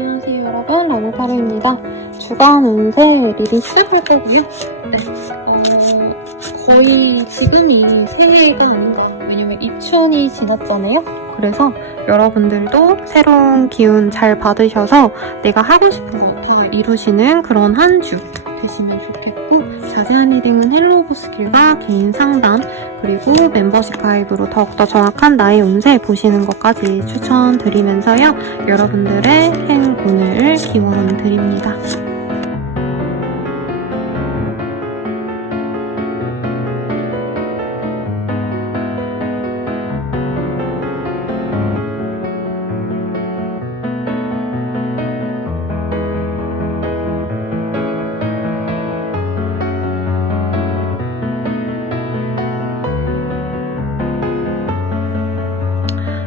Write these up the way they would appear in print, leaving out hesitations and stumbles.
안녕하세요 여러분, 라무파르입니다. 주간 운세 리딩 시작할 거고요. 네, 거의 지금이 새해가 아닌가. 왜냐면 입춘이 지났잖아요. 그래서 여러분들도 새로운 기운 잘 받으셔서 내가 하고 싶은 거 다 이루시는 그런 한 주 되시면 좋겠고, 자세한 리딩은 헬로우 스킬과 개인 상담 그리고 멤버십 가입으로 더욱더 정확한 나의 운세 보시는 것까지 추천드리면서요, 여러분들의 행운을 기원드립니다.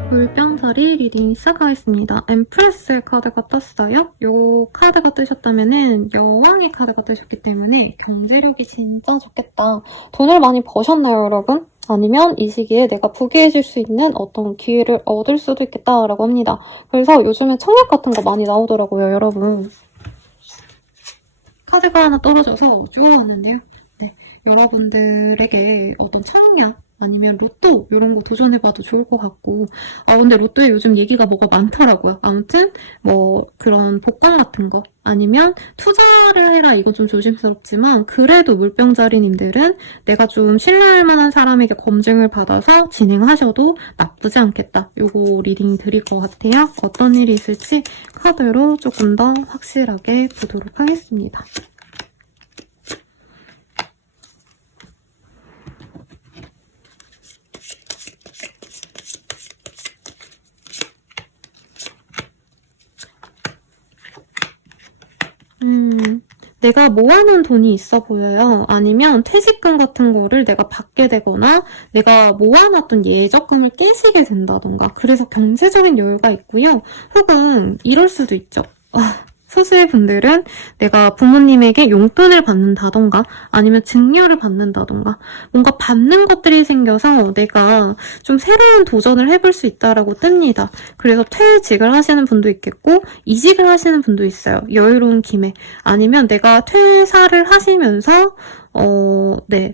물병자리 리딩 시작하겠습니다. 엠프레스 카드가 떴어요. 이 카드가 뜨셨다면은 여왕의 카드가 뜨셨기 때문에 경제력이 진짜 좋겠다. 돈을 많이 버셨나요, 여러분? 아니면 이 시기에 내가 부귀해질 수 있는 어떤 기회를 얻을 수도 있겠다라고 합니다. 그래서 요즘에 청약 같은 거 많이 나오더라고요, 여러분. 카드가 하나 떨어져서 주워왔는데요. 네, 여러분들에게 어떤 청약 아니면 로또 이런 거 도전해봐도 좋을 것 같고, 근데 로또에 요즘 얘기가 뭐가 많더라고요. 아무튼 뭐 그런 복권 같은 거 아니면 투자를 해라, 이건 좀 조심스럽지만 그래도 물병자리님들은 내가 좀 신뢰할 만한 사람에게 검증을 받아서 진행하셔도 나쁘지 않겠다. 요거 리딩 드릴 것 같아요. 어떤 일이 있을지 카드로 조금 더 확실하게 보도록 하겠습니다. 내가 모아놓은 돈이 있어 보여요. 아니면 퇴직금 같은 거를 내가 받게 되거나 내가 모아놨던 예적금을 깨시게 된다던가, 그래서 경제적인 여유가 있고요. 혹은 이럴 수도 있죠. 소수의 분들은 내가 부모님에게 용돈을 받는다던가 아니면 증여를 받는다던가 뭔가 받는 것들이 생겨서 내가 좀 새로운 도전을 해볼 수 있다라고 뜹니다. 그래서 퇴직을 하시는 분도 있겠고 이직을 하시는 분도 있어요. 여유로운 김에. 아니면 내가 퇴사를 하시면서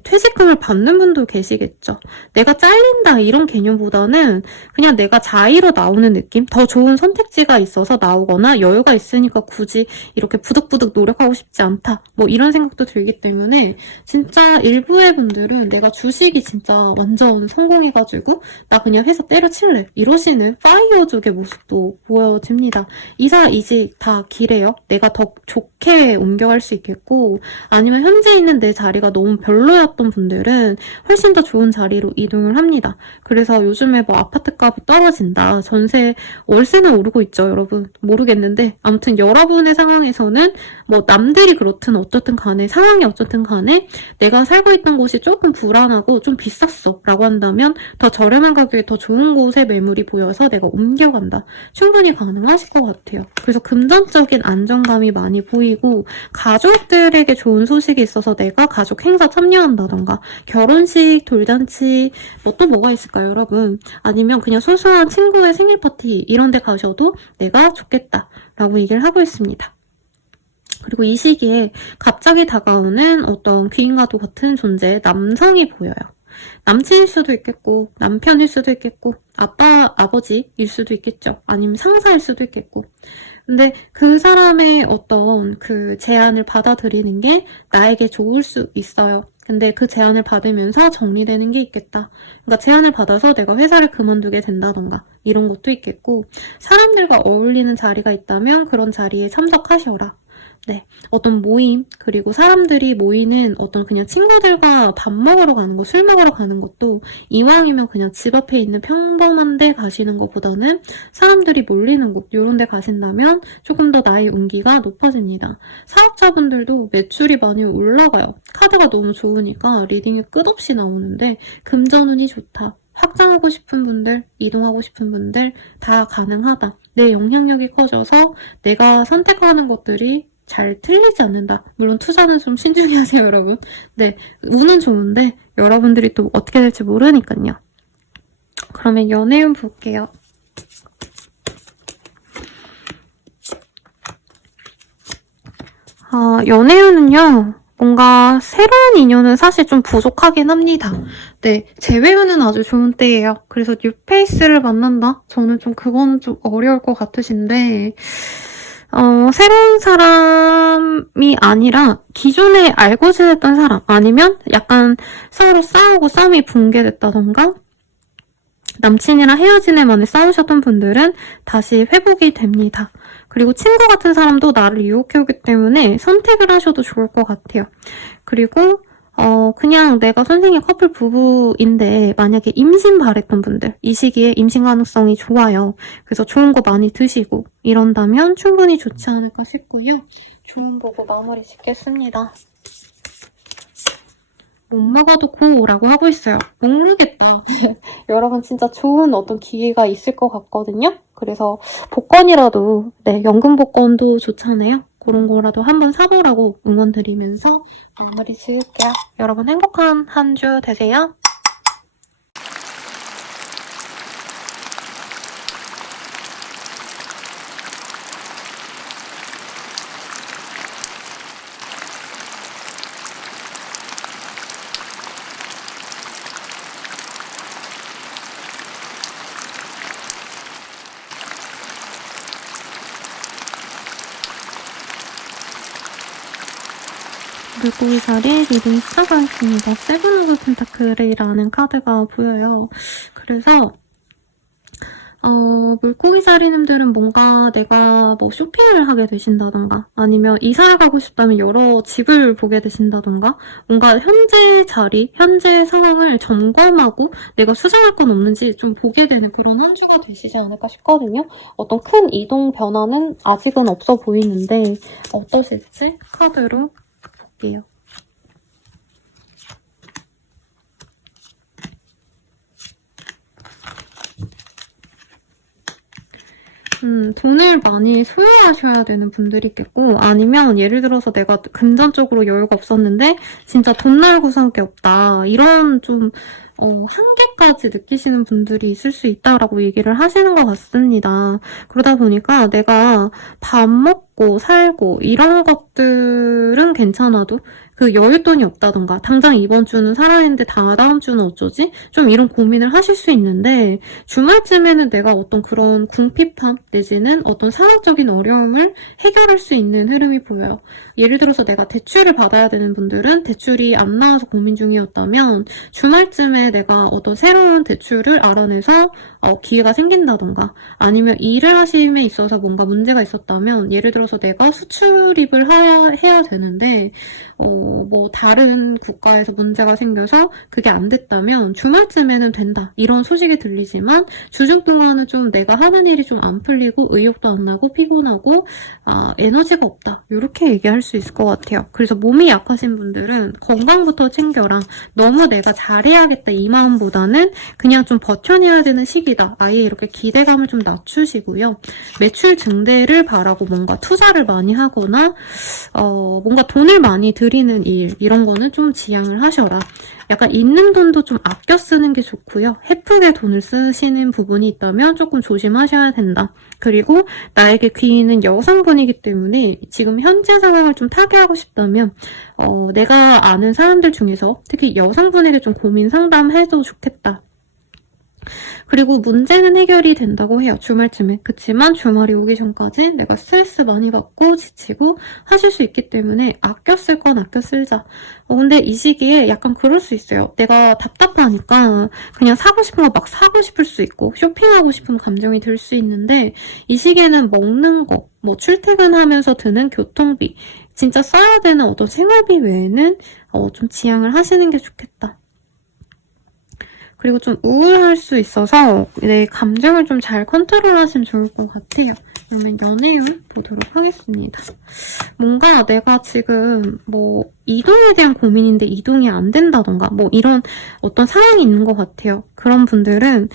퇴직금을 받는 분도 계시겠죠. 내가 잘린다 이런 개념보다는 그냥 내가 자의로 나오는 느낌? 더 좋은 선택지가 있어서 나오거나 여유가 있으니까 굳이 이렇게 부득부득 노력하고 싶지 않다. 뭐 이런 생각도 들기 때문에 진짜 일부의 분들은 내가 주식이 진짜 완전 성공해가지고 나 그냥 회사 때려칠래 이러시는 파이어족의 모습도 보여집니다. 이사 이직 다 기래요. 내가 더 좋게 옮겨갈 수 있겠고, 아니면 현재 있는 내 자리가 너무 별로였던 분들은 훨씬 더 좋은 자리로 이동을 합니다. 그래서 요즘에 뭐 아파트 값이 떨어진다, 전세, 월세는 오르고 있죠, 여러분. 모르겠는데 아무튼 여러분의 상황에서는 뭐 남들이 그렇든 어쨌든 간에 상황이 어쨌든 간에 내가 살고 있던 곳이 조금 불안하고 좀 비쌌어 라고 한다면 더 저렴한 가격에 더 좋은 곳에 매물이 보여서 내가 옮겨간다. 충분히 가능하실 것 같아요. 그래서 금전적인 안정감이 많이 보이고, 가족들에게 좋은 소식이 있어서 내가 가족 행사 참여한다던가, 결혼식, 돌잔치, 또 뭐가 있을까요, 여러분? 아니면 그냥 소소한 친구의 생일 파티 이런 데 가셔도 내가 좋겠다 라고 얘기를 하고 있습니다. 그리고 이 시기에 갑자기 다가오는 어떤 귀인과도 같은 존재의 남성이 보여요. 남친일 수도 있겠고 남편일 수도 있겠고 아빠, 아버지일 수도 있겠죠. 아니면 상사일 수도 있겠고. 근데 그 사람의 어떤 그 제안을 받아들이는 게 나에게 좋을 수 있어요. 근데 그 제안을 받으면서 정리되는 게 있겠다. 그러니까 제안을 받아서 내가 회사를 그만두게 된다던가 이런 것도 있겠고, 사람들과 어울리는 자리가 있다면 그런 자리에 참석하셔라. 네, 어떤 모임, 그리고 사람들이 모이는 어떤 그냥 친구들과 밥 먹으러 가는 거, 술 먹으러 가는 것도 이왕이면 그냥 집 앞에 있는 평범한 데 가시는 것보다는 사람들이 몰리는 곳, 이런 데 가신다면 조금 더 나의 운기가 높아집니다. 사업자분들도 매출이 많이 올라가요. 카드가 너무 좋으니까 리딩이 끝없이 나오는데 금전운이 좋다. 확장하고 싶은 분들, 이동하고 싶은 분들 다 가능하다. 내 영향력이 커져서 내가 선택하는 것들이 잘 틀리지 않는다. 물론 투자는 좀 신중히 하세요, 여러분. 네, 운은 좋은데 여러분들이 또 어떻게 될지 모르니까요. 그러면 연애운 볼게요. 연애운은요, 뭔가 새로운 인연은 사실 좀 부족하긴 합니다. 네, 재회운은 아주 좋은 때예요. 그래서 뉴페이스를 만난다? 저는 좀 그거는 좀 어려울 것 같으신데, 새로운 사람이 아니라 기존에 알고 지냈던 사람, 아니면 약간 서로 싸우고 싸움이 붕괴됐다던가, 남친이랑 헤어진 애 만에 싸우셨던 분들은 다시 회복이 됩니다. 그리고 친구 같은 사람도 나를 유혹해오기 때문에 선택을 하셔도 좋을 것 같아요. 그리고 그냥 내가 선생님 커플 부부인데 만약에 임신 바랬던 분들, 이 시기에 임신 가능성이 좋아요. 그래서 좋은 거 많이 드시고 이런다면 충분히 좋지 않을까 싶고요. 좋은 보고 마무리 짓겠습니다. 못 먹어도 고라고 하고 있어요. 모르겠다. 여러분 진짜 좋은 어떤 기회가 있을 것 같거든요. 그래서 복권이라도, 네, 연금 복권도 좋잖아요. 그런 거라도 한번 사보라고 응원드리면서 마무리 지을게요. 여러분 행복한 한 주 되세요. 물고기자리 리딩 시작하겠습니다. 세븐 오브 펜타클이라는 카드가 보여요. 그래서 물고기자리님들은 뭔가 내가 뭐 쇼핑을 하게 되신다던가 아니면 이사를 가고 싶다면 여러 집을 보게 되신다던가 뭔가 현재 자리, 현재 상황을 점검하고 내가 수정할 건 없는지 좀 보게 되는 그런 한 주가 되시지 않을까 싶거든요. 어떤 큰 이동 변화는 아직은 없어 보이는데 어떠실지 카드로 볼게요. 돈을 많이 소유하셔야 되는 분들이 있겠고 아니면 예를 들어서 내가 금전적으로 여유가 없었는데 진짜 돈 날 구석이 없다 이런 좀 한계까지 느끼시는 분들이 있을 수 있다라고 얘기를 하시는 것 같습니다. 그러다 보니까 내가 밥 먹고 살고 이런 것들은 괜찮아도 그 여윳돈이 없다던가 당장 이번 주는 살아있는데 다음 주는 어쩌지? 좀 이런 고민을 하실 수 있는데 주말쯤에는 내가 어떤 그런 궁핍함 내지는 어떤 상황적인 어려움을 해결할 수 있는 흐름이 보여요. 예를 들어서 내가 대출을 받아야 되는 분들은 대출이 안 나와서 고민 중이었다면 주말쯤에 내가 어떤 새로운 대출을 알아내서 기회가 생긴다던가 아니면 일을 하심에 있어서 뭔가 문제가 있었다면 예를 들어서 내가 수출입을 해야 되는데 뭐 다른 국가에서 문제가 생겨서 그게 안 됐다면 주말쯤에는 된다 이런 소식이 들리지만 주중 동안은 좀 내가 하는 일이 좀 안 풀리고 의욕도 안 나고 피곤하고 에너지가 없다 이렇게 얘기할 수 있을 것 같아요. 그래서 몸이 약하신 분들은 건강부터 챙겨라. 너무 내가 잘해야겠다 이 마음보다는 그냥 좀 버텨내야 되는 시기다. 아예 이렇게 기대감을 좀 낮추시고요. 매출 증대를 바라고 뭔가 투자를 많이 하거나 뭔가 돈을 많이 들이는 일 이런 거는 좀 지양을 하셔라. 약간 있는 돈도 좀 아껴 쓰는 게 좋고요. 헤프게 돈을 쓰시는 부분이 있다면 조금 조심하셔야 된다. 그리고 나에게 귀인은 여성분이기 때문에 지금 현재 상황을 좀 타개하고 싶다면 내가 아는 사람들 중에서 특히 여성분에게 좀 고민 상담해도 좋겠다. 그리고 문제는 해결이 된다고 해요. 주말쯤에. 그치만 주말이 오기 전까지 내가 스트레스 많이 받고 지치고 하실 수 있기 때문에 아껴 쓸 건 아껴 쓸자. 근데 이 시기에 약간 그럴 수 있어요. 내가 답답하니까 그냥 사고 싶은 거 막 사고 싶을 수 있고 쇼핑하고 싶은 감정이 들 수 있는데 이 시기에는 먹는 거, 뭐 출퇴근하면서 드는 교통비, 진짜 써야 되는 어떤 생활비 외에는 좀 지양을 하시는 게 좋겠다. 그리고 좀 우울할 수 있어서 내 감정을 좀 잘 컨트롤하시면 좋을 것 같아요. 그러면 연애운 보도록 하겠습니다. 뭔가 내가 지금 뭐 이동에 대한 고민인데 이동이 안 된다던가 뭐 이런 어떤 상황이 있는 것 같아요. 그런 분들은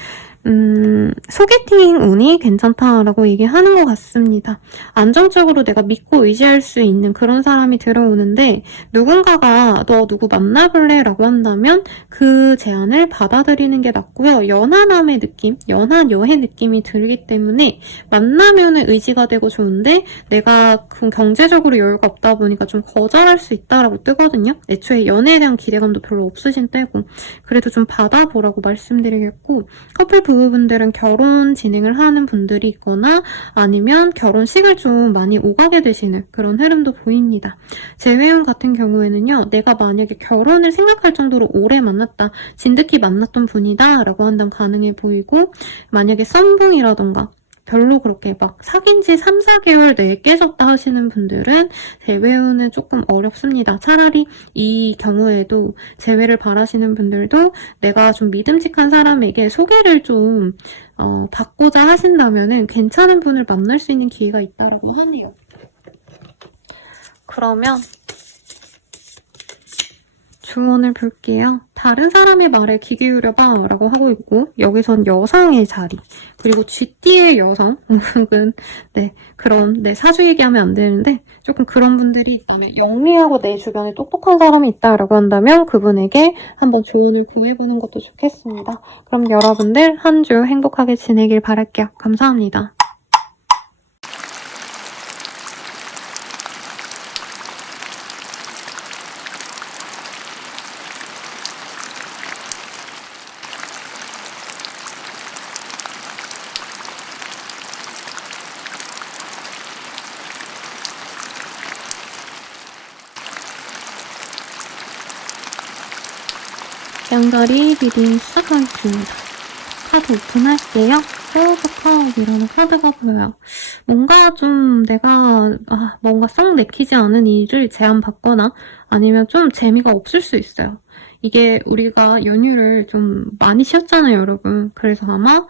소개팅 운이 괜찮다라고 얘기하는 것 같습니다. 안정적으로 내가 믿고 의지할 수 있는 그런 사람이 들어오는데 누군가가 너 누구 만나볼래? 라고 한다면 그 제안을 받아들이는 게 낫고요. 연하남의 느낌, 연한 여의 느낌이 들기 때문에 만나면은 의지가 되고 좋은데 내가 그 경제적으로 여유가 없다 보니까 좀 거절할 수 있다라고 뜨거든요. 애초에 연애에 대한 기대감도 별로 없으신 때고 그래도 좀 받아보라고 말씀드리겠고 커플 부부분들은 결혼 진행을 하는 분들이 있거나 아니면 결혼식을 좀 많이 오가게 되시는 그런 흐름도 보입니다. 재회운 같은 경우에는요. 내가 만약에 결혼을 생각할 정도로 오래 만났다, 진득히 만났던 분이다 라고 한다면 가능해 보이고 만약에 썸붕이라던가 별로 그렇게 막 사귄 지 3, 4개월 내에 깨졌다 하시는 분들은 재회우는 조금 어렵습니다. 차라리 이 경우에도 재회를 바라시는 분들도 내가 좀 믿음직한 사람에게 소개를 좀 받고자 하신다면은 괜찮은 분을 만날 수 있는 기회가 있다라고 하네요. 그러면 조언을 볼게요. 다른 사람의 말에 귀 기울여봐 라고 하고 있고 여기선 여성의 자리 그리고 쥐띠의 여성 혹은 그런 사주 얘기하면 안 되는데 조금 그런 분들이 있다면 영리하고 내 주변에 똑똑한 사람이 있다라고 한다면 그분에게 한번 조언을 구해보는 것도 좋겠습니다. 그럼 여러분들 한 주 행복하게 지내길 바랄게요. 감사합니다. 양다리 리딩 시작하겠습니다. 카드 오픈할게요. 세우드컵이라는 카드가 보여요. 뭔가 좀 내가 뭔가 썩 내키지 않은 일을 제안받거나 아니면 좀 재미가 없을 수 있어요. 이게 우리가 연휴를 좀 많이 쉬었잖아요, 여러분. 그래서 아마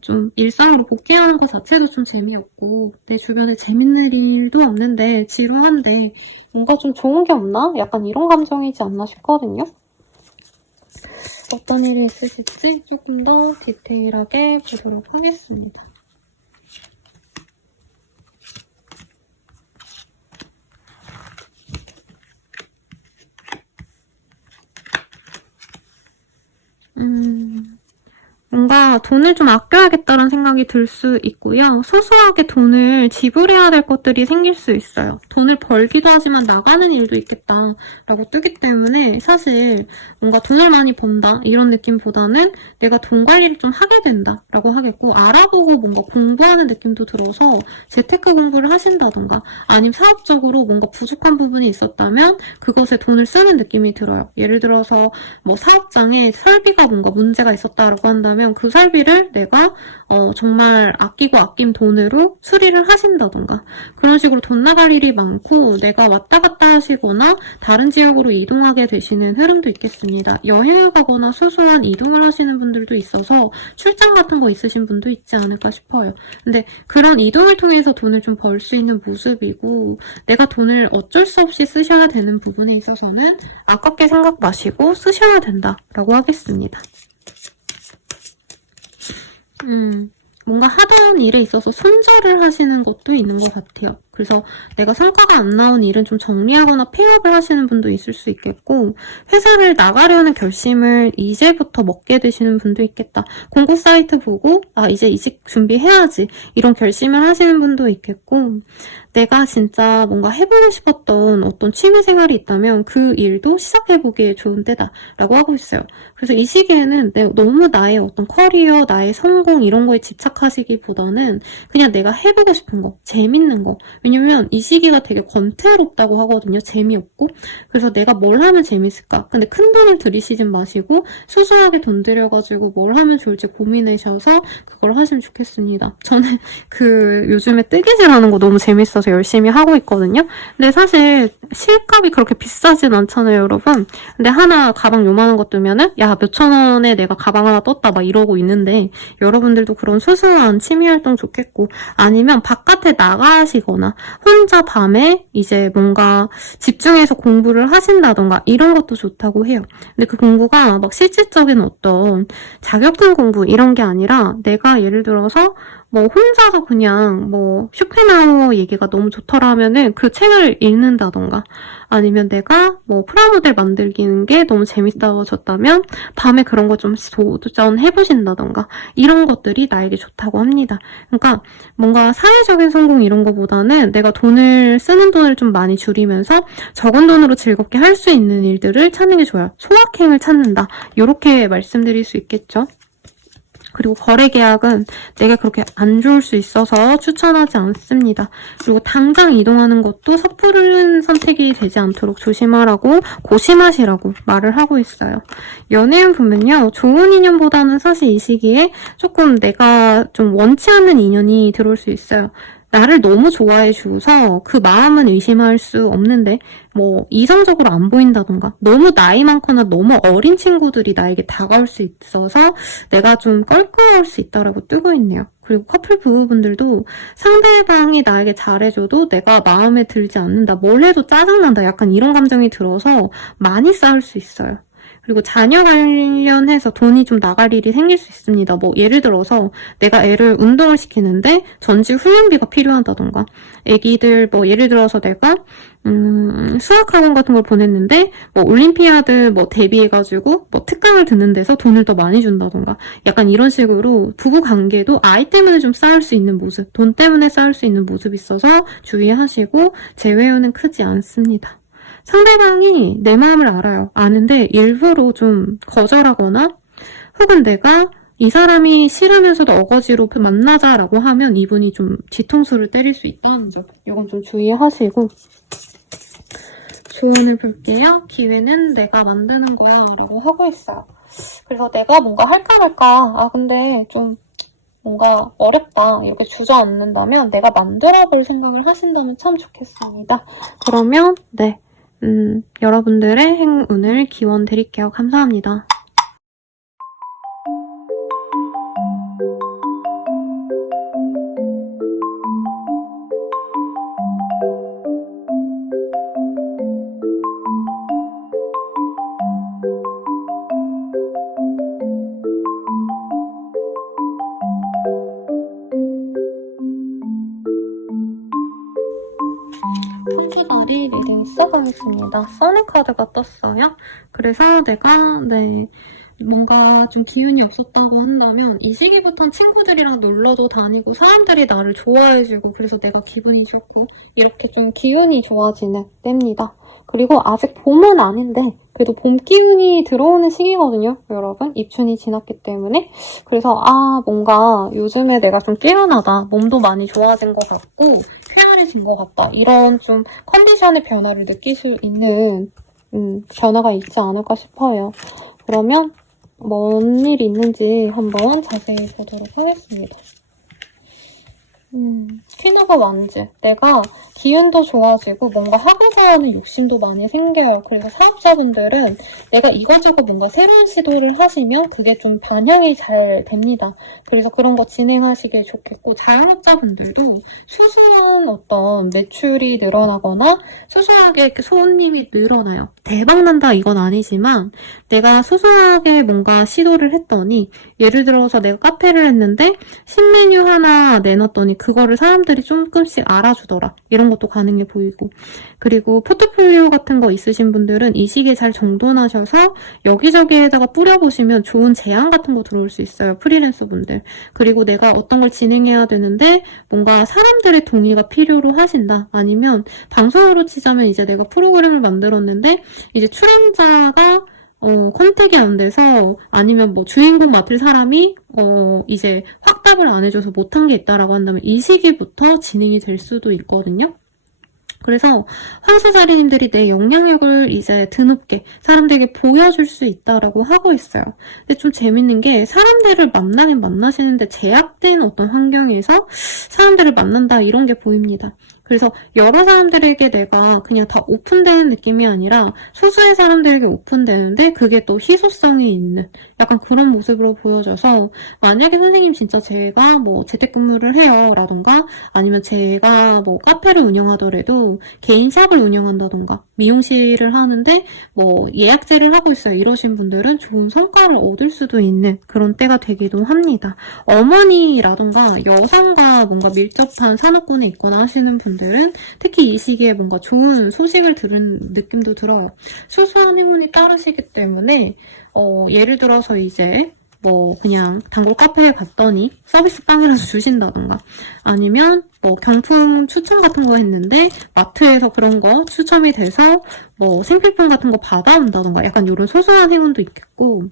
좀 일상으로 복귀하는 것 자체도 좀 재미없고 내 주변에 재밌는 일도 없는데 지루한데 뭔가 좀 좋은 게 없나? 약간 이런 감정이지 않나 싶거든요. 어떤 일이 있으실지 조금 더 디테일하게 보도록 하겠습니다. 뭔가 돈을 좀 아껴야겠다는 생각이 들 수 있고요. 소소하게 돈을 지불해야 될 것들이 생길 수 있어요. 돈을 벌기도 하지만 나가는 일도 있겠다라고 뜨기 때문에 사실 뭔가 돈을 많이 번다 이런 느낌보다는 내가 돈 관리를 좀 하게 된다라고 하겠고 알아보고 뭔가 공부하는 느낌도 들어서 재테크 공부를 하신다던가 아니면 사업적으로 뭔가 부족한 부분이 있었다면 그것에 돈을 쓰는 느낌이 들어요. 예를 들어서 뭐 사업장에 설비가 뭔가 문제가 있었다라고 한다면 그 설비를 내가 정말 아끼고 아낀 돈으로 수리를 하신다던가 그런 식으로 돈 나갈 일이 많고 내가 왔다 갔다 하시거나 다른 지역으로 이동하게 되시는 흐름도 있겠습니다. 여행을 가거나 소소한 이동을 하시는 분들도 있어서 출장 같은 거 있으신 분도 있지 않을까 싶어요. 근데 그런 이동을 통해서 돈을 좀 벌 수 있는 모습이고 내가 돈을 어쩔 수 없이 쓰셔야 되는 부분에 있어서는 아깝게 생각 마시고 쓰셔야 된다라고 하겠습니다. 뭔가 하던 일에 있어서 손절을 하시는 것도 있는 것 같아요. 그래서 내가 성과가 안 나온 일은 좀 정리하거나 폐업을 하시는 분도 있을 수 있겠고 회사를 나가려는 결심을 이제부터 먹게 되시는 분도 있겠다. 공고 사이트 보고 이제 이직 준비해야지 이런 결심을 하시는 분도 있겠고 내가 진짜 뭔가 해보고 싶었던 어떤 취미생활이 있다면 그 일도 시작해보기에 좋은 때다라고 하고 있어요. 그래서 이 시기에는 너무 나의 어떤 커리어, 나의 성공 이런 거에 집착하시기보다는 그냥 내가 해보고 싶은 거, 재밌는 거 왜냐면 이 시기가 되게 권태롭다고 하거든요. 재미없고. 그래서 내가 뭘 하면 재밌을까? 근데 큰 돈을 들이시진 마시고 소소하게 돈 들여가지고 뭘 하면 좋을지 고민하셔서 그걸 하시면 좋겠습니다. 저는 요즘에 뜨개질하는 거 너무 재밌어서 열심히 하고 있거든요. 근데 사실 실값이 그렇게 비싸진 않잖아요, 여러분. 근데 하나 가방 요만한 거 뜨면은 야, 몇천 원에 내가 가방 하나 떴다 막 이러고 있는데 여러분들도 그런 소소한 취미 활동 좋겠고 아니면 바깥에 나가시거나 혼자 밤에 이제 뭔가 집중해서 공부를 하신다던가 이런 것도 좋다고 해요. 근데 그 공부가 막 실질적인 어떤 자격증 공부 이런 게 아니라 내가 예를 들어서 뭐 혼자서 그냥 뭐 쇼펜하우어 얘기가 너무 좋더라 하면은 그 책을 읽는다던가 아니면 내가 뭐 프라모델 만들기는 게 너무 재밌어졌다면 밤에 그런 거 좀 도전해보신다던가 이런 것들이 나에게 좋다고 합니다. 그러니까 뭔가 사회적인 성공 이런 거보다는 내가 쓰는 돈을 좀 많이 줄이면서 적은 돈으로 즐겁게 할 수 있는 일들을 찾는 게 좋아요. 소확행을 찾는다. 이렇게 말씀드릴 수 있겠죠. 그리고 거래 계약은 내가 그렇게 안 좋을 수 있어서 추천하지 않습니다. 그리고 당장 이동하는 것도 섣부른 선택이 되지 않도록 조심하라고 고심하시라고 말을 하고 있어요. 연애운 보면요. 좋은 인연보다는 사실 이 시기에 조금 내가 좀 원치 않는 인연이 들어올 수 있어요. 나를 너무 좋아해주고서 그 마음은 의심할 수 없는데 뭐 이성적으로 안 보인다던가 너무 나이 많거나 너무 어린 친구들이 나에게 다가올 수 있어서 내가 좀 껄끄러울 수 있다라고 뜨고 있네요. 그리고 커플 부부분들도 상대방이 나에게 잘해줘도 내가 마음에 들지 않는다. 뭘 해도 짜증난다. 약간 이런 감정이 들어서 많이 싸울 수 있어요. 그리고 자녀 관련해서 돈이 좀 나갈 일이 생길 수 있습니다. 뭐 예를 들어서 내가 애를 운동을 시키는데 전직 훈련비가 필요하다던가 애기들 뭐 예를 들어서 내가 수학학원 같은 걸 보냈는데 뭐 올림피아드 뭐 대비해가지고 뭐 특강을 듣는 데서 돈을 더 많이 준다던가 약간 이런 식으로 부부 관계도 아이 때문에 좀 싸울 수 있는 모습, 돈 때문에 싸울 수 있는 모습이 있어서 주의하시고 재회유는 크지 않습니다. 상대방이 내 마음을 알아요. 아는데 일부러 좀 거절하거나 혹은 내가 이 사람이 싫으면서도 어거지로 만나자라고 하면 이분이 좀 뒤통수를 때릴 수 있다는 점. 이건 좀 주의하시고 조언을 볼게요. 기회는 내가 만드는 거야 라고 하고 있어요. 그래서 내가 뭔가 할까 말까 근데 좀 뭔가 어렵다 이렇게 주저앉는다면 내가 만들어 볼 생각을 하신다면 참 좋겠습니다. 그러면 여러분들의 행운을 기원 드릴게요. 감사합니다. 평소자리 리딩 시작하겠습니다. 써니 카드가 떴어요. 그래서 내가 뭔가 좀 기운이 없었다고 한다면 이 시기부터는 친구들이랑 놀러도 다니고 사람들이 나를 좋아해주고 그래서 내가 기분이 좋고 이렇게 좀 기운이 좋아지는 때입니다. 그리고 아직 봄은 아닌데 그래도 봄 기운이 들어오는 시기거든요, 여러분. 입춘이 지났기 때문에. 그래서 뭔가 요즘에 내가 좀 깨어나다. 몸도 많이 좋아진 것 같고 쾌활해진 것 같다. 이런 좀 컨디션의 변화를 느낄 수 있는 변화가 있지 않을까 싶어요. 그러면 뭔 일이 있는지 한번 자세히 보도록 하겠습니다. 퀸 오브 완즈. 내가 기운도 좋아지고 뭔가 하고자 하는 욕심도 많이 생겨요. 그래서 사업자분들은 내가 이거저거 뭔가 새로운 시도를 하시면 그게 좀 반영이 잘 됩니다. 그래서 그런 거 진행하시길 좋겠고 자영업자분들도 수수한 어떤 매출이 늘어나거나 수수하게 이렇게 손님이 늘어나요. 대박난다 이건 아니지만 내가 소소하게 뭔가 시도를 했더니 예를 들어서 내가 카페를 했는데 신메뉴 하나 내놨더니 그거를 사람들이 조금씩 알아주더라. 이런 것도 가능해 보이고 그리고 포트폴리오 같은 거 있으신 분들은 이 시기에 잘 정돈하셔서 여기저기에다가 뿌려보시면 좋은 제안 같은 거 들어올 수 있어요. 프리랜서 분들. 그리고 내가 어떤 걸 진행해야 되는데 뭔가 사람들의 동의가 필요로 하신다. 아니면 방송으로 치자면 이제 내가 프로그램을 만들었는데 이제 출연자가 컨택이 안 돼서 아니면 뭐 주인공 맡을 사람이 이제 확답을 안 해줘서 못한 게 있다라고 한다면 이 시기부터 진행이 될 수도 있거든요. 그래서 황소자리님들이 내 영향력을 이제 드높게 사람들에게 보여줄 수 있다라고 하고 있어요. 근데 좀 재밌는 게 사람들을 만나시는데 제약된 어떤 환경에서 사람들을 만난다 이런 게 보입니다. 그래서 여러 사람들에게 내가 그냥 다 오픈되는 느낌이 아니라 소수의 사람들에게 오픈되는데 그게 또 희소성이 있는 약간 그런 모습으로 보여져서 만약에 선생님 진짜 제가 뭐 재택근무를 해요 라던가 아니면 제가 뭐 카페를 운영하더라도 개인 샵을 운영한다던가 미용실을 하는데 뭐 예약제를 하고 있어요 이러신 분들은 좋은 성과를 얻을 수도 있는 그런 때가 되기도 합니다. 어머니라던가 여성과 뭔가 밀접한 산업군에 있거나 하시는 분들은 특히 이 시기에 뭔가 좋은 소식을 들은 느낌도 들어요. 소소한 행운이 따르시기 때문에 예를 들어서 이제 뭐 그냥 단골 카페에 갔더니 서비스 빵이라서 주신다던가 아니면 뭐 경품 추첨 같은 거 했는데 마트에서 그런 거 추첨이 돼서 뭐 생필품 같은 거 받아온다던가 약간 이런 소소한 행운도 있겠고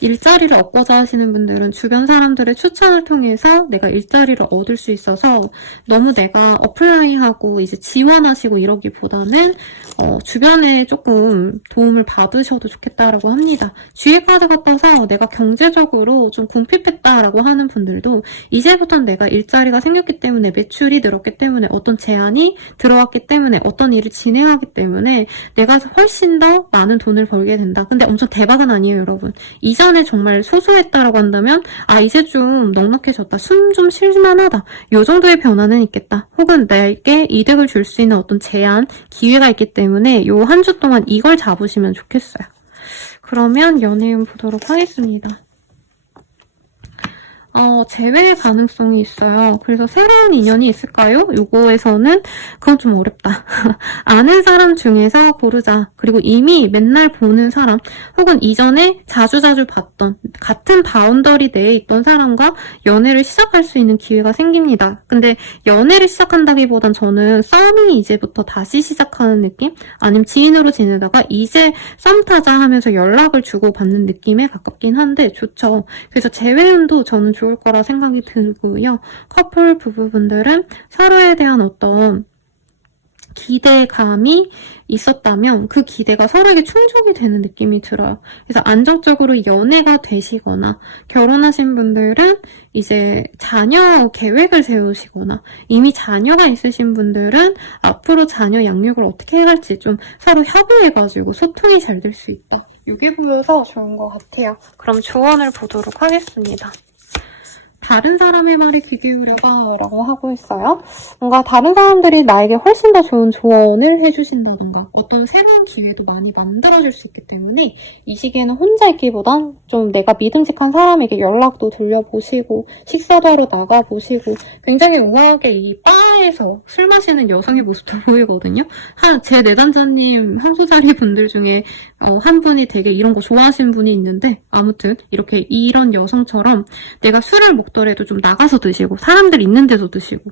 일자리를 얻고자 하시는 분들은 주변 사람들의 추천을 통해서 내가 일자리를 얻을 수 있어서 너무 내가 어플라이하고 이제 지원하시고 이러기보다는 주변에 조금 도움을 받으셔도 좋겠다라고 합니다. 주의 카드가 떠서 내가 경제적으로 좀 궁핍했다라고 하는 분들도 이제부터는 내가 일자리가 생겼기 때문에 매출이 늘었기 때문에 어떤 제안이 들어왔기 때문에 어떤 일을 진행하기 때문에 내가 훨씬 더 많은 돈을 벌게 된다. 근데 엄청 대박은 아니에요, 여러분. 이전에 정말 소소했다라고 한다면 이제 좀 넉넉해졌다. 숨 좀 쉴만하다. 요 정도의 변화는 있겠다. 혹은 내게 이득을 줄 수 있는 어떤 제안, 기회가 있기 때문에 요 한 주 동안 이걸 잡으시면 좋겠어요. 그러면 연애운 보도록 하겠습니다. 재회 가능성이 있어요. 그래서 새로운 인연이 있을까요? 요거에서는 그건 좀 어렵다. 아는 사람 중에서 고르자. 그리고 이미 맨날 보는 사람 혹은 이전에 자주자주 봤던 같은 바운더리 내에 있던 사람과 연애를 시작할 수 있는 기회가 생깁니다. 근데 연애를 시작한다기보단 저는 썸이 이제부터 다시 시작하는 느낌? 아니면 지인으로 지내다가 이제 썸 타자 하면서 연락을 주고받는 느낌에 가깝긴 한데 좋죠. 그래서 재회운도 저는 좋을 거라 생각이 들고요. 커플 부부분들은 서로에 대한 어떤 기대감이 있었다면 그 기대가 서로에게 충족이 되는 느낌이 들어요. 그래서 안정적으로 연애가 되시거나 결혼하신 분들은 이제 자녀 계획을 세우시거나 이미 자녀가 있으신 분들은 앞으로 자녀 양육을 어떻게 해갈지 좀 서로 협의해가지고 소통이 잘 될 수 있다. 이게 보여서 좋은 것 같아요. 그럼 조언을 보도록 하겠습니다. 다른 사람의 말에 귀 기울여봐 라고 하고 있어요. 뭔가 다른 사람들이 나에게 훨씬 더 좋은 조언을 해주신다던가 어떤 새로운 기회도 많이 만들어줄 수 있기 때문에 이 시기에는 혼자 있기보단 좀 내가 믿음직한 사람에게 연락도 돌려보시고 식사도 하러 나가보시고 굉장히 우아하게 이 바에서 술 마시는 여성의 모습도 보이거든요. 제 내담자님 한소자리 분들 중에 한 분이 되게 이런 거 좋아하시는 분이 있는데 아무튼 이렇게 이런 여성처럼 내가 술을 먹더라도 좀 나가서 드시고 사람들 있는 데서 드시고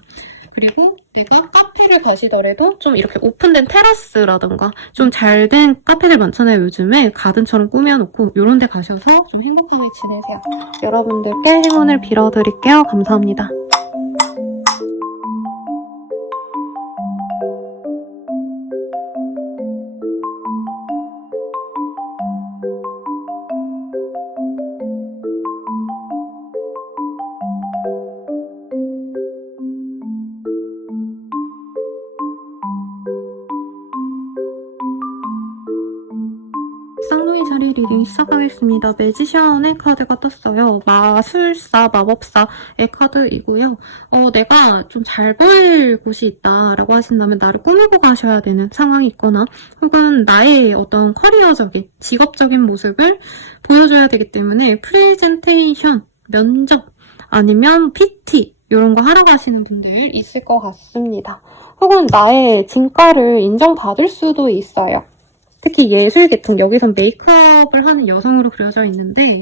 그리고 내가 카페를 가시더라도 좀 이렇게 오픈된 테라스라던가 좀 잘된 카페들 많잖아요. 요즘에 가든처럼 꾸며놓고 이런 데 가셔서 좀 행복하게 지내세요. 여러분들께 행운을 빌어드릴게요. 감사합니다. 쌍둥이 자리 리딩 시작하겠습니다. 매지션의 카드가 떴어요. 마술사, 마법사의 카드이고요. 내가 좀 잘 보일 곳이 있다라고 하신다면 나를 꾸미고 가셔야 되는 상황이 있거나 혹은 나의 어떤 커리어적인, 직업적인 모습을 보여줘야 되기 때문에 프레젠테이션, 면접, 아니면 PT 이런 거 하러 가시는 분들 있을 것 같습니다. 혹은 나의 진가를 인정받을 수도 있어요. 특히 예술 계통, 여기선 메이크업을 하는 여성으로 그려져 있는데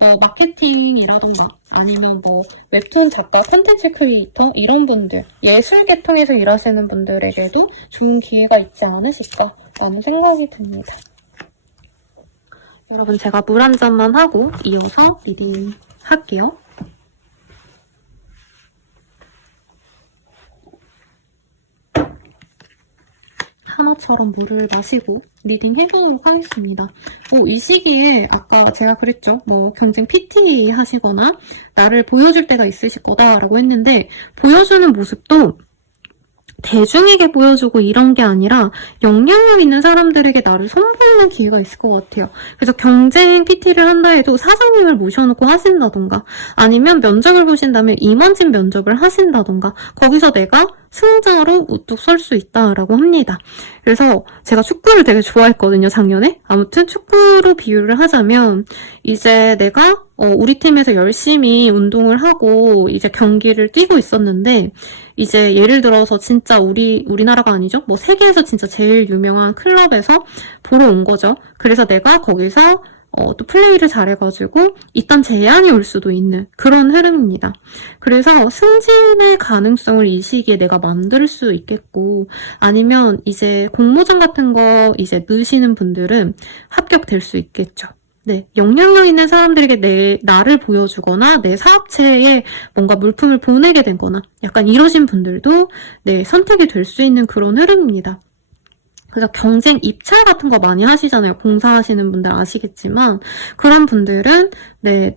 뭐 마케팅이라던가 아니면 뭐 웹툰 작가, 콘텐츠 크리에이터 이런 분들, 예술 계통에서 일하시는 분들에게도 좋은 기회가 있지 않으실까라는 생각이 듭니다. 여러분 제가 물 한 잔만 하고 이어서 리딩 할게요. 하나치 것처럼 물을 마시고 리딩 해보도록 하겠습니다. 이 시기에 아까 제가 그랬죠. 뭐 경쟁 PT 하시거나 나를 보여줄 때가 있으실 거다라고 했는데 보여주는 모습도 대중에게 보여주고 이런 게 아니라 영향력 있는 사람들에게 나를 선보이는 기회가 있을 것 같아요. 그래서 경쟁 PT를 한다 해도 사장님을 모셔놓고 하신다던가 아니면 면접을 보신다면 임원진 면접을 하신다던가 거기서 내가 승자로 우뚝 설 수 있다라고 합니다. 그래서 제가 축구를 되게 좋아했거든요, 작년에. 아무튼 축구로 비유를 하자면 이제 내가 우리 팀에서 열심히 운동을 하고 이제 경기를 뛰고 있었는데 이제 예를 들어서 진짜 우리나라가 아니죠? 뭐 세계에서 진짜 제일 유명한 클럽에서 보러 온 거죠. 그래서 내가 거기서 또 플레이를 잘해가지고 일단 제안이 올 수도 있는 그런 흐름입니다. 그래서 승진의 가능성을 이 시기에 내가 만들 수 있겠고 아니면 이제 공모전 같은 거 이제 넣으시는 분들은 합격될 수 있겠죠. 네, 영향력 있는 사람들에게 나를 보여주거나 내 사업체에 뭔가 물품을 보내게 되거나 약간 이러신 분들도 네, 선택이 될 수 있는 그런 흐름입니다. 그래서 경쟁 입찰 같은 거 많이 하시잖아요. 공사하시는 분들 아시겠지만 그런 분들은 네,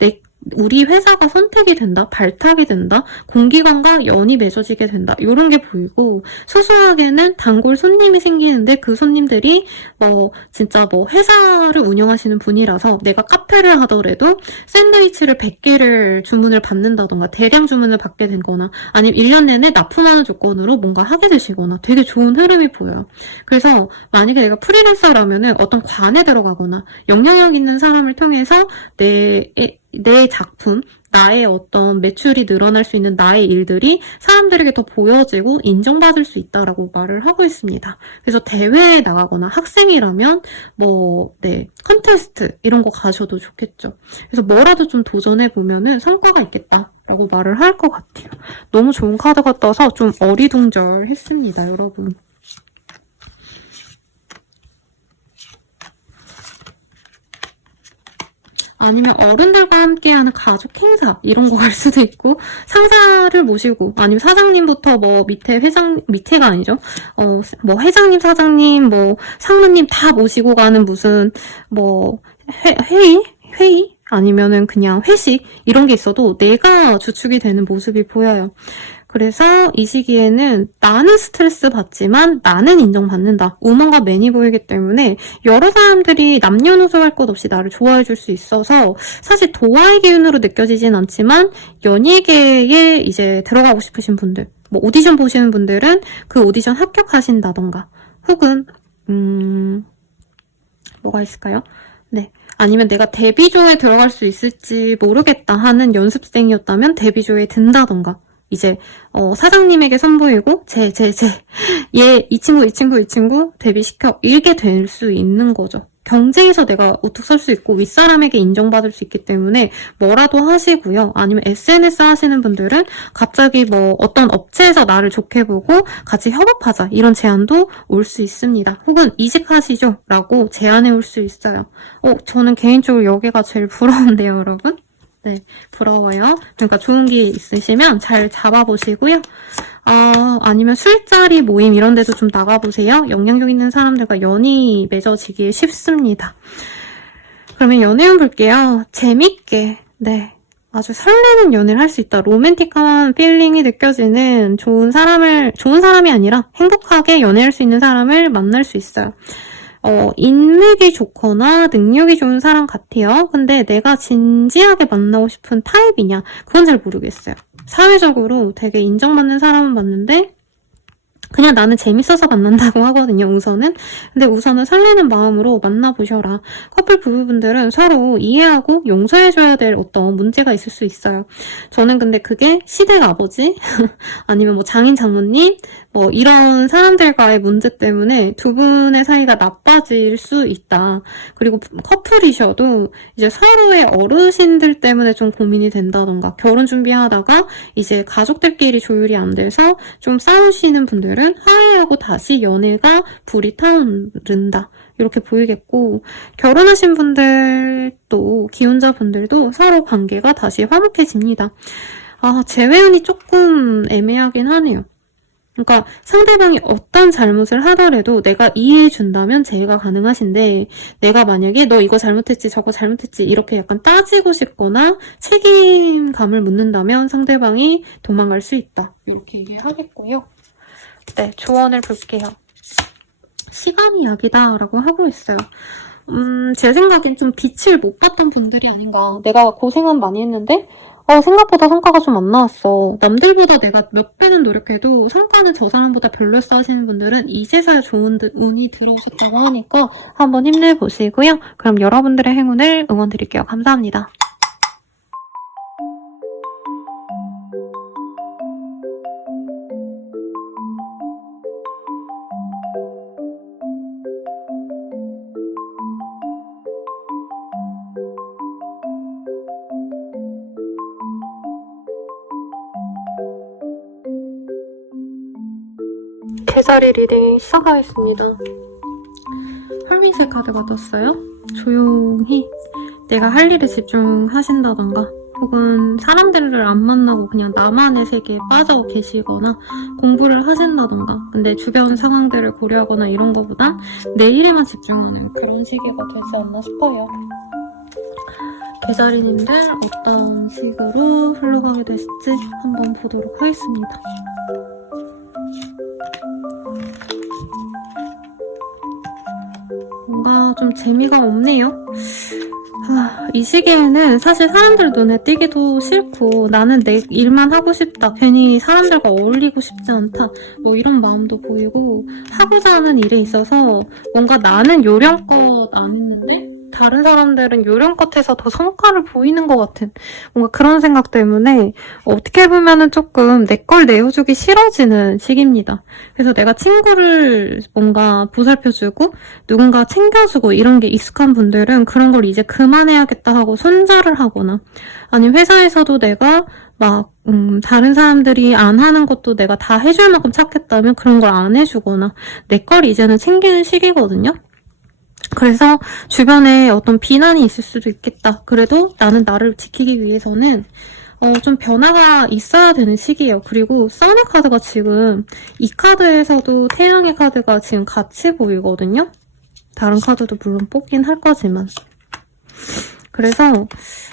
우리 회사가 선택이 된다, 발탁이 된다, 공기관과 연이 맺어지게 된다 이런 게 보이고 소소하게는 단골 손님이 생기는데 그 손님들이 진짜 회사를 운영하시는 분이라서 내가 카페를 하더라도 샌드위치를 100개를 주문을 받는다던가 대량 주문을 받게 되거나 아니면 1년 내내 납품하는 조건으로 뭔가 하게 되시거나 되게 좋은 흐름이 보여요. 그래서 만약에 내가 프리랜서라면은 어떤 관에 들어가거나 영향력 있는 사람을 통해서 내 작품, 나의 어떤 매출이 늘어날 수 있는 나의 일들이 사람들에게 더 보여지고 인정받을 수 있다라고 말을 하고 있습니다. 그래서 대회에 나가거나 학생이라면 컨테스트 이런 거 가셔도 좋겠죠. 그래서 뭐라도 좀 도전해보면은 성과가 있겠다라고 말을 할 것 같아요. 너무 좋은 카드가 떠서 좀 어리둥절했습니다, 여러분. 아니면 어른들과 함께하는 가족 행사 이런 거 갈 수도 있고 상사를 모시고 아니면 사장님부터 밑에가 아니죠. 회장님, 사장님, 상무님 다 모시고 가는 무슨 회의? 아니면은 그냥 회식 이런 게 있어도 내가 주축이 되는 모습이 보여요. 그래서 이 시기에는 나는 스트레스 받지만 나는 인정받는다. 우먼과 맨이 보이기 때문에 여러 사람들이 남녀노소 할 것 없이 나를 좋아해 줄 수 있어서 사실 도화의 기운으로 느껴지진 않지만 연예계에 이제 들어가고 싶으신 분들, 오디션 보시는 분들은 그 오디션 합격하신다던가 혹은 뭐가 있을까요? 네. 아니면 내가 데뷔조에 들어갈 수 있을지 모르겠다 하는 연습생이었다면 데뷔조에 든다던가 이제 사장님에게 선보이고 이 친구 데뷔시켜 이렇게 될 수 있는 거죠. 경쟁에서 내가 우뚝 설 수 있고 윗사람에게 인정받을 수 있기 때문에 뭐라도 하시고요. 아니면 SNS 하시는 분들은 갑자기 어떤 업체에서 나를 좋게 보고 같이 협업하자 이런 제안도 올 수 있습니다. 혹은 이직하시죠? 라고 제안해 올 수 있어요. 저는 개인적으로 여기가 제일 부러운데요, 여러분. 네, 부러워요. 그러니까 좋은 기회 있으시면 잘 잡아보시고요. 아니면 술자리 모임 이런 데도 좀 나가보세요. 영향력 있는 사람들과 연이 맺어지기 쉽습니다. 그러면 연애운 볼게요. 재밌게, 네, 아주 설레는 연애를 할 수 있다. 로맨틱한 필링이 느껴지는 좋은 사람이 아니라 행복하게 연애할 수 있는 사람을 만날 수 있어요. 인맥이 좋거나 능력이 좋은 사람 같아요. 근데 내가 진지하게 만나고 싶은 타입이냐? 그건 잘 모르겠어요. 사회적으로 되게 인정받는 사람은 맞는데 그냥 나는 재밌어서 만난다고 하거든요, 우선은. 근데 우선은 설레는 마음으로 만나보셔라. 커플 부부분들은 서로 이해하고 용서해줘야 될 어떤 문제가 있을 수 있어요. 저는 근데 그게 시댁 아버지, 아니면 장인 장모님, 이런 사람들과의 문제 때문에 두 분의 사이가 나빠질 수 있다. 그리고 커플이셔도 이제 서로의 어르신들 때문에 좀 고민이 된다던가, 결혼 준비하다가 이제 가족들끼리 조율이 안 돼서 좀 싸우시는 분들은 화해하고 다시 연애가 불이 타오른다. 이렇게 보이겠고, 결혼하신 분들도, 기혼자 분들도 서로 관계가 다시 화목해집니다. 재회운이 조금 애매하긴 하네요. 그러니까 상대방이 어떤 잘못을 하더라도 내가 이해해준다면 제의가 가능하신데, 내가 만약에 너 이거 잘못했지 저거 잘못했지 이렇게 약간 따지고 싶거나 책임감을 묻는다면 상대방이 도망갈 수 있다, 이렇게 얘기하겠고요. 네, 조언을 볼게요. 시간이 약이다 라고 하고 있어요. 제 생각엔 좀 빛을 못 봤던 분들이 아닌가. 내가 고생은 많이 했는데 생각보다 성과가 좀 안 나왔어. 남들보다 내가 몇 배는 노력해도 성과는 저 사람보다 별로였어 하시는 분들은 이제서야 좋은 운이 들어오셨다고 하니까 한번 힘내보시고요. 그럼 여러분들의 행운을 응원드릴게요. 감사합니다. 개자리 리딩 시작하겠습니다. 헐미색 카드가 떴어요. 조용히 내가 할 일에 집중하신다던가 혹은 사람들을 안 만나고 그냥 나만의 세계에 빠져 계시거나 공부를 하신다던가, 근데 주변 상황들을 고려하거나 이런 거보다 내 일에만 집중하는 그런 시기가 되지 않나 싶어요. 개자리님들 어떤 식으로 흘러가게 될지 한번 보도록 하겠습니다. 뭔가 좀 재미가 없네요. 이 시기에는 사실 사람들 눈에 띄기도 싫고 나는 내 일만 하고 싶다, 괜히 사람들과 어울리고 싶지 않다, 뭐 이런 마음도 보이고, 하고자 하는 일에 있어서 뭔가 나는 요령껏 안 했는데 다른 사람들은 요령껏 해서 더 성과를 보이는 것 같은 뭔가 그런 생각 때문에 어떻게 보면은 조금 내 걸 내어주기 싫어지는 시기입니다. 그래서 내가 친구를 뭔가 보살펴주고 누군가 챙겨주고 이런 게 익숙한 분들은 그런 걸 이제 그만해야겠다 하고 손절을 하거나, 아니면 회사에서도 내가 막 다른 사람들이 안 하는 것도 내가 다 해줄 만큼 착했다면 그런 걸 안 해주거나 내 걸 이제는 챙기는 시기거든요. 그래서 주변에 어떤 비난이 있을 수도 있겠다. 그래도 나는 나를 지키기 위해서는 좀 변화가 있어야 되는 시기예요. 그리고 선의 카드가 지금 이 카드에서도 태양의 카드가 지금 같이 보이거든요. 다른 카드도 물론 뽑긴 할 거지만. 그래서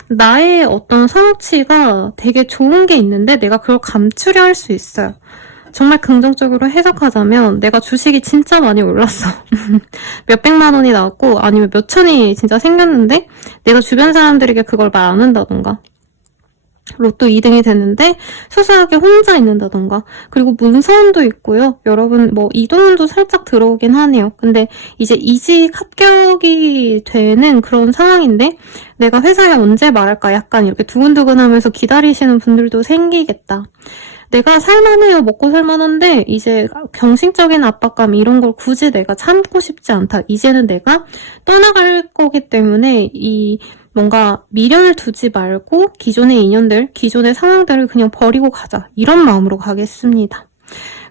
나의 어떤 성취가 되게 좋은 게 있는데 내가 그걸 감추려 할 수 있어요. 정말 긍정적으로 해석하자면 내가 주식이 진짜 많이 올랐어. 몇백만 원이 나왔고 아니면 몇천이 진짜 생겼는데 내가 주변 사람들에게 그걸 말 안 한다던가, 로또 2등이 됐는데 소소하게 혼자 있는다던가, 그리고 문서운도 있고요. 여러분 뭐 이동운도 살짝 들어오긴 하네요. 근데 이제 이직 합격이 되는 그런 상황인데 내가 회사에 언제 말할까 약간 이렇게 두근두근하면서 기다리시는 분들도 생기겠다. 내가 살만해요. 먹고 살만한데 이제 정신적인 압박감 이런 걸 굳이 내가 참고 싶지 않다. 이제는 내가 떠나갈 거기 때문에 이 뭔가 미련을 두지 말고 기존의 인연들, 기존의 상황들을 그냥 버리고 가자. 이런 마음으로 가겠습니다.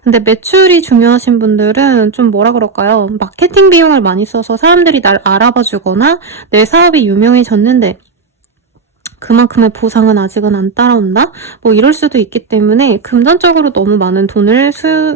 근데 매출이 중요하신 분들은 좀 뭐라 그럴까요? 마케팅 비용을 많이 써서 사람들이 날 알아봐 주거나 내 사업이 유명해졌는데 그만큼의 보상은 아직은 안 따라온다? 뭐 이럴 수도 있기 때문에 금전적으로 너무 많은 돈을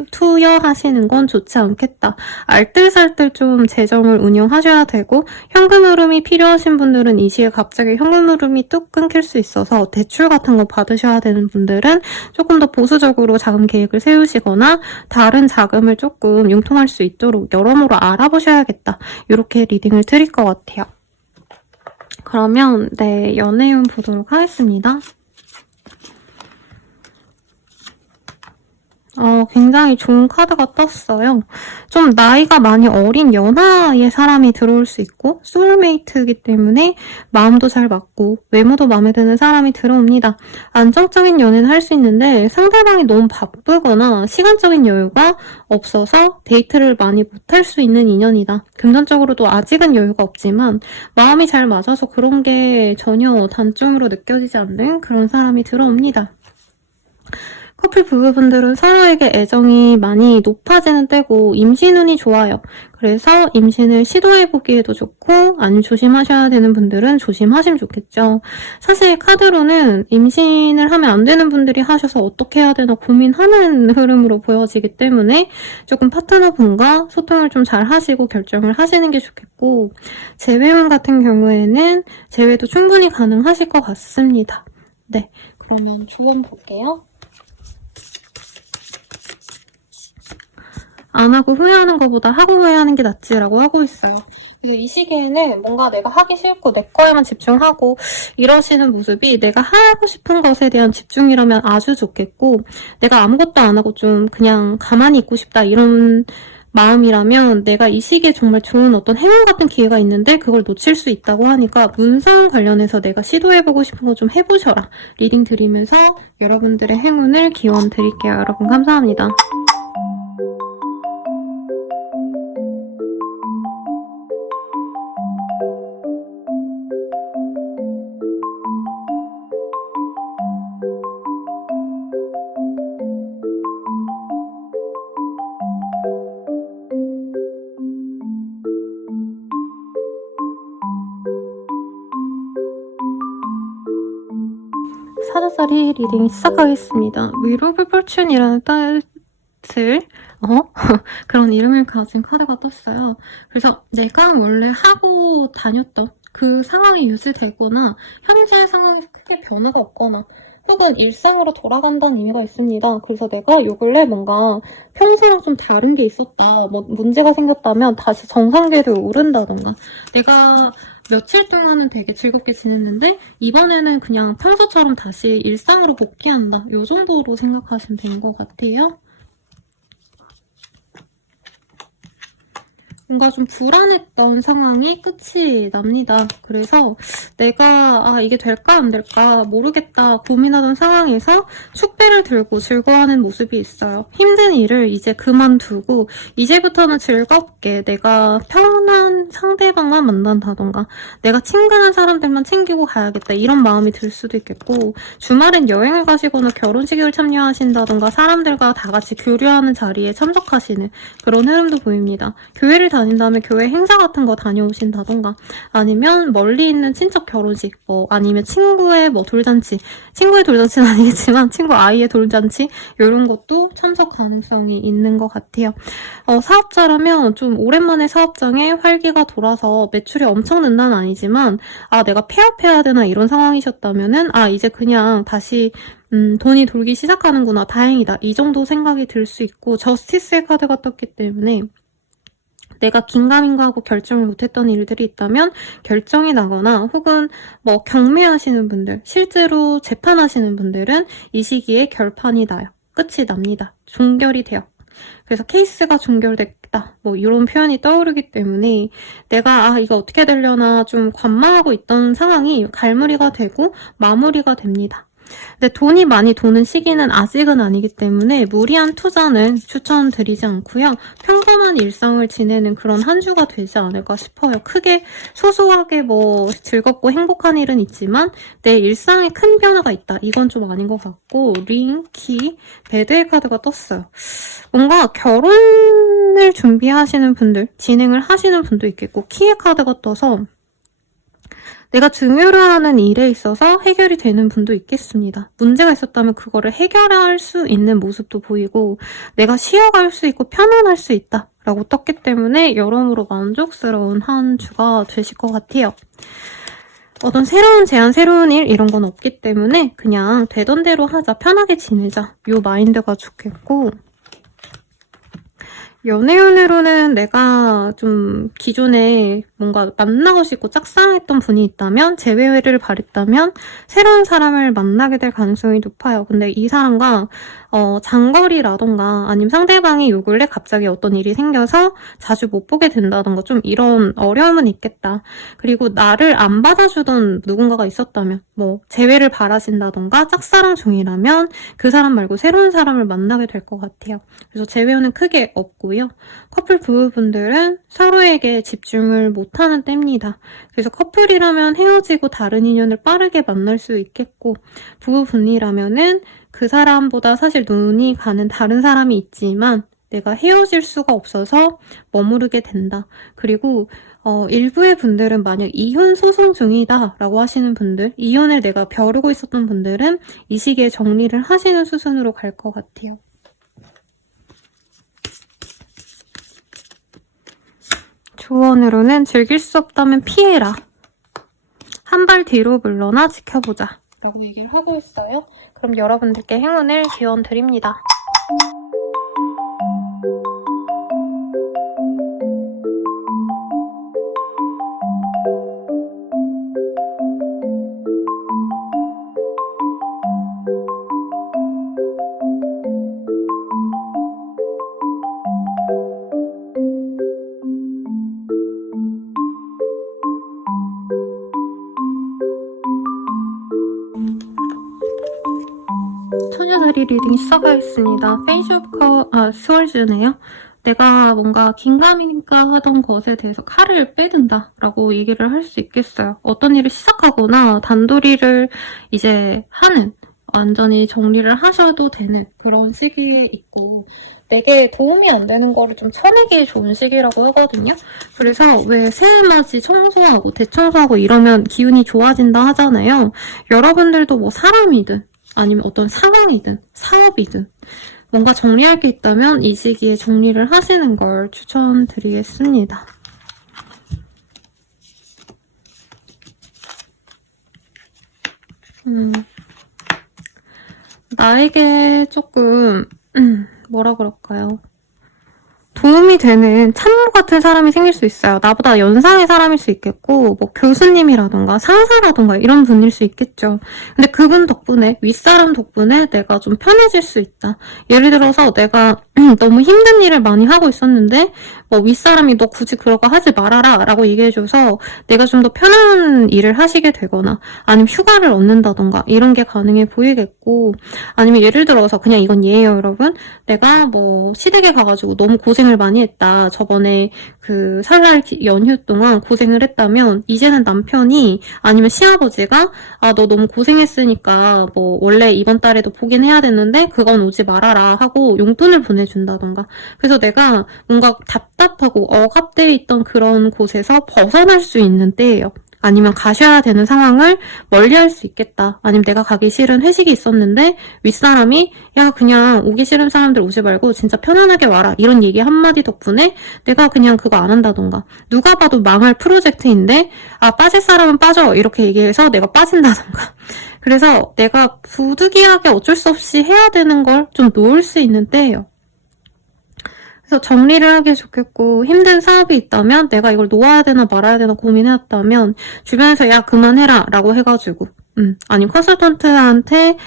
투여하시는 건 좋지 않겠다. 알뜰살뜰 좀 재정을 운영하셔야 되고, 현금 흐름이 필요하신 분들은 이 시기에 갑자기 현금 흐름이 뚝 끊길 수 있어서 대출 같은 거 받으셔야 되는 분들은 조금 더 보수적으로 자금 계획을 세우시거나 다른 자금을 조금 융통할 수 있도록 여러모로 알아보셔야겠다. 이렇게 리딩을 드릴 것 같아요. 그러면 네, 연애운 보도록 하겠습니다. 굉장히 좋은 카드가 떴어요. 좀 나이가 많이 어린 연하의 사람이 들어올 수 있고 소울메이트이기 때문에 마음도 잘 맞고 외모도 마음에 드는 사람이 들어옵니다. 안정적인 연애는 할 수 있는데 상대방이 너무 바쁘거나 시간적인 여유가 없어서 데이트를 많이 못할 수 있는 인연이다. 금전적으로도 아직은 여유가 없지만 마음이 잘 맞아서 그런 게 전혀 단점으로 느껴지지 않는 그런 사람이 들어옵니다. 커플 부부분들은 서로에게 애정이 많이 높아지는 때고 임신운이 좋아요. 그래서 임신을 시도해보기에도 좋고 아니면 조심하셔야 되는 분들은 조심하시면 좋겠죠. 사실 카드로는 임신을 하면 안 되는 분들이 하셔서 어떻게 해야 되나 고민하는 흐름으로 보여지기 때문에 조금 파트너분과 소통을 좀 잘 하시고 결정을 하시는 게 좋겠고, 재회운 같은 경우에는 재회도 충분히 가능하실 것 같습니다. 네, 그러면 조언 볼게요. 안 하고 후회하는 것보다 하고 후회하는 게 낫지라고 하고 있어요. 그래서 이 시기에는 뭔가 내가 하기 싫고 내 거에만 집중하고 이러시는 모습이 내가 하고 싶은 것에 대한 집중이라면 아주 좋겠고, 내가 아무것도 안 하고 좀 그냥 가만히 있고 싶다 이런 마음이라면 내가 이 시기에 정말 좋은 어떤 행운 같은 기회가 있는데 그걸 놓칠 수 있다고 하니까 문상 관련해서 내가 시도해보고 싶은 거 좀 해보셔라. 리딩 드리면서 여러분들의 행운을 기원 드릴게요. 여러분 감사합니다. 사자자리 리딩 시작하겠습니다. 위로블 폴춘이라는 뜻을 그런 이름을 가진 카드가 떴어요. 그래서 내가 원래 하고 다녔던 그 상황이 유지되거나 현재 상황이 크게 변화가 없거나 혹은 일상으로 돌아간다는 의미가 있습니다. 그래서 내가 요 근래 뭔가 평소랑 좀 다른 게 있었다, 뭐 문제가 생겼다면 다시 정상궤도에 오른다던가, 내가 며칠 동안은 되게 즐겁게 지냈는데 이번에는 그냥 평소처럼 다시 일상으로 복귀한다, 요 정도로 생각하시면 되는 것 같아요. 뭔가 좀 불안했던 상황이 끝이 납니다. 그래서 내가 이게 될까 안 될까 모르겠다 고민하던 상황에서 축배를 들고 즐거워하는 모습이 있어요. 힘든 일을 이제 그만두고 이제부터는 즐겁게 내가 편한 상대방만 만난다던가 내가 친근한 사람들만 챙기고 가야겠다 이런 마음이 들 수도 있겠고, 주말엔 여행을 가시거나 결혼식을 참여하신다던가 사람들과 다 같이 교류하는 자리에 참석하시는 그런 흐름도 보입니다. 교회를 다닌 다음에 교회 행사 같은 거 다녀오신다던가 아니면 멀리 있는 친척 결혼식, 아니면 친구의 돌잔치, 친구의 돌잔치는 아니겠지만 친구 아이의 돌잔치 이런 것도 참석 가능성이 있는 것 같아요. 사업자라면 좀 오랜만에 사업장에 활기가 돌아서 매출이 엄청 는다는 아니지만 내가 폐업해야 되나 이런 상황이셨다면은 이제 그냥 다시 돈이 돌기 시작하는구나, 다행이다 이 정도 생각이 들 수 있고, 저스티스의 카드가 떴기 때문에 내가 긴가민가하고 결정을 못했던 일들이 있다면 결정이 나거나, 혹은 경매하시는 분들, 실제로 재판하시는 분들은 이 시기에 결판이 나요. 끝이 납니다. 종결이 돼요. 그래서 케이스가 종결됐다, 이런 표현이 떠오르기 때문에 내가 이거 어떻게 되려나 좀 관망하고 있던 상황이 갈무리가 되고 마무리가 됩니다. 근데 돈이 많이 도는 시기는 아직은 아니기 때문에 무리한 투자는 추천드리지 않고요. 평범한 일상을 지내는 그런 한 주가 되지 않을까 싶어요. 크게 소소하게 즐겁고 행복한 일은 있지만 내 일상에 큰 변화가 있다, 이건 좀 아닌 것 같고, 링, 키, 배드의 카드가 떴어요. 뭔가 결혼을 준비하시는 분들, 진행을 하시는 분도 있겠고, 키의 카드가 떠서 내가 증여를 하는 일에 있어서 해결이 되는 분도 있겠습니다. 문제가 있었다면 그거를 해결할 수 있는 모습도 보이고, 내가 쉬어갈 수 있고 편안할 수 있다 라고 떴기 때문에 여러모로 만족스러운 한 주가 되실 것 같아요. 어떤 새로운 제안, 새로운 일 이런 건 없기 때문에 그냥 되던 대로 하자, 편하게 지내자, 요 마인드가 좋겠고, 연애운으로는 내가 좀 기존에 뭔가 만나고 싶고 짝사랑했던 분이 있다면, 재회를 바랬다면 새로운 사람을 만나게 될 가능성이 높아요. 근데 이 사람과 장거리라던가 아니면 상대방이 요 근래 갑자기 어떤 일이 생겨서 자주 못 보게 된다던가 좀 이런 어려움은 있겠다. 그리고 나를 안 받아주던 누군가가 있었다면, 재회를 바라신다던가 짝사랑 중이라면 그 사람 말고 새로운 사람을 만나게 될 것 같아요. 그래서 재회는 크게 없고 부부고요. 커플 부부분들은 서로에게 집중을 못하는 때입니다. 그래서 커플이라면 헤어지고 다른 인연을 빠르게 만날 수 있겠고, 부부분이라면은 그 사람보다 사실 눈이 가는 다른 사람이 있지만 내가 헤어질 수가 없어서 머무르게 된다. 그리고 일부의 분들은 만약 이혼 소송 중이다 라고 하시는 분들, 이혼을 내가 벼르고 있었던 분들은 이 시기에 정리를 하시는 수순으로 갈 것 같아요. 조언으로는 즐길 수 없다면 피해라. 한 발 뒤로 물러나 지켜보자 라고 얘기를 하고 있어요. 그럼 여러분들께 행운을 기원 드립니다. 처녀다리 리딩 시작하겠습니다. 페이스 오브 스월즈네요. 내가 뭔가 긴가민가 하던 것에 대해서 칼을 빼든다 라고 얘기를 할 수 있겠어요. 어떤 일을 시작하거나 단도리를 이제 하는, 완전히 정리를 하셔도 되는 그런 시기에 있고, 내게 도움이 안 되는 거를 좀 쳐내기 좋은 시기라고 하거든요. 그래서 왜 새해맞이 청소하고 대청소하고 이러면 기운이 좋아진다 하잖아요. 여러분들도 뭐 사람이든 아니면 어떤 상황이든 사업이든 뭔가 정리할 게 있다면 이 시기에 정리를 하시는 걸 추천드리겠습니다. 나에게 조금 뭐라 그럴까요? 도움이 되는 참모 같은 사람이 생길 수 있어요. 나보다 연상의 사람일 수 있겠고, 뭐 교수님이라던가 상사라던가 이런 분일 수 있겠죠. 근데 그분 덕분에, 윗사람 덕분에 내가 좀 편해질 수 있다. 예를 들어서 내가 너무 힘든 일을 많이 하고 있었는데 뭐 윗사람이 너 굳이 그런 거 하지 말아라 라고 얘기해줘서 내가 좀 더 편한 일을 하시게 되거나, 아니면 휴가를 얻는다던가 이런 게 가능해 보이겠고, 아니면 예를 들어서 그냥 이건 예예요 여러분. 내가 뭐 시댁에 가가지고 너무 고생을 많이 했다. 저번에 그 설날 연휴 동안 고생을 했다면 이제는 남편이 아니면 시아버지가 너 너무 고생했으니까 뭐 원래 이번 달에도 보긴 해야 되는데 그건 오지 말아라 하고 용돈을 보내준다던가. 그래서 내가 뭔가 답답하고 억압되어 있던 그런 곳에서 벗어날 수 있는 때예요. 아니면 가셔야 되는 상황을 멀리할 수 있겠다. 아니면 내가 가기 싫은 회식이 있었는데 윗사람이 야 그냥 오기 싫은 사람들 오지 말고 진짜 편안하게 와라 이런 얘기 한마디 덕분에 내가 그냥 그거 안 한다던가. 누가 봐도 망할 프로젝트인데 빠질 사람은 빠져 이렇게 얘기해서 내가 빠진다던가. 그래서 내가 부득이하게 어쩔 수 없이 해야 되는 걸 좀 놓을 수 있는 때예요. 그래서 정리를 하기 좋겠고, 힘든 사업이 있다면 내가 이걸 놓아야 되나 말아야 되나 고민해왔다면 주변에서 야 그만해라 라고 해가지고 아니면 컨설턴트한테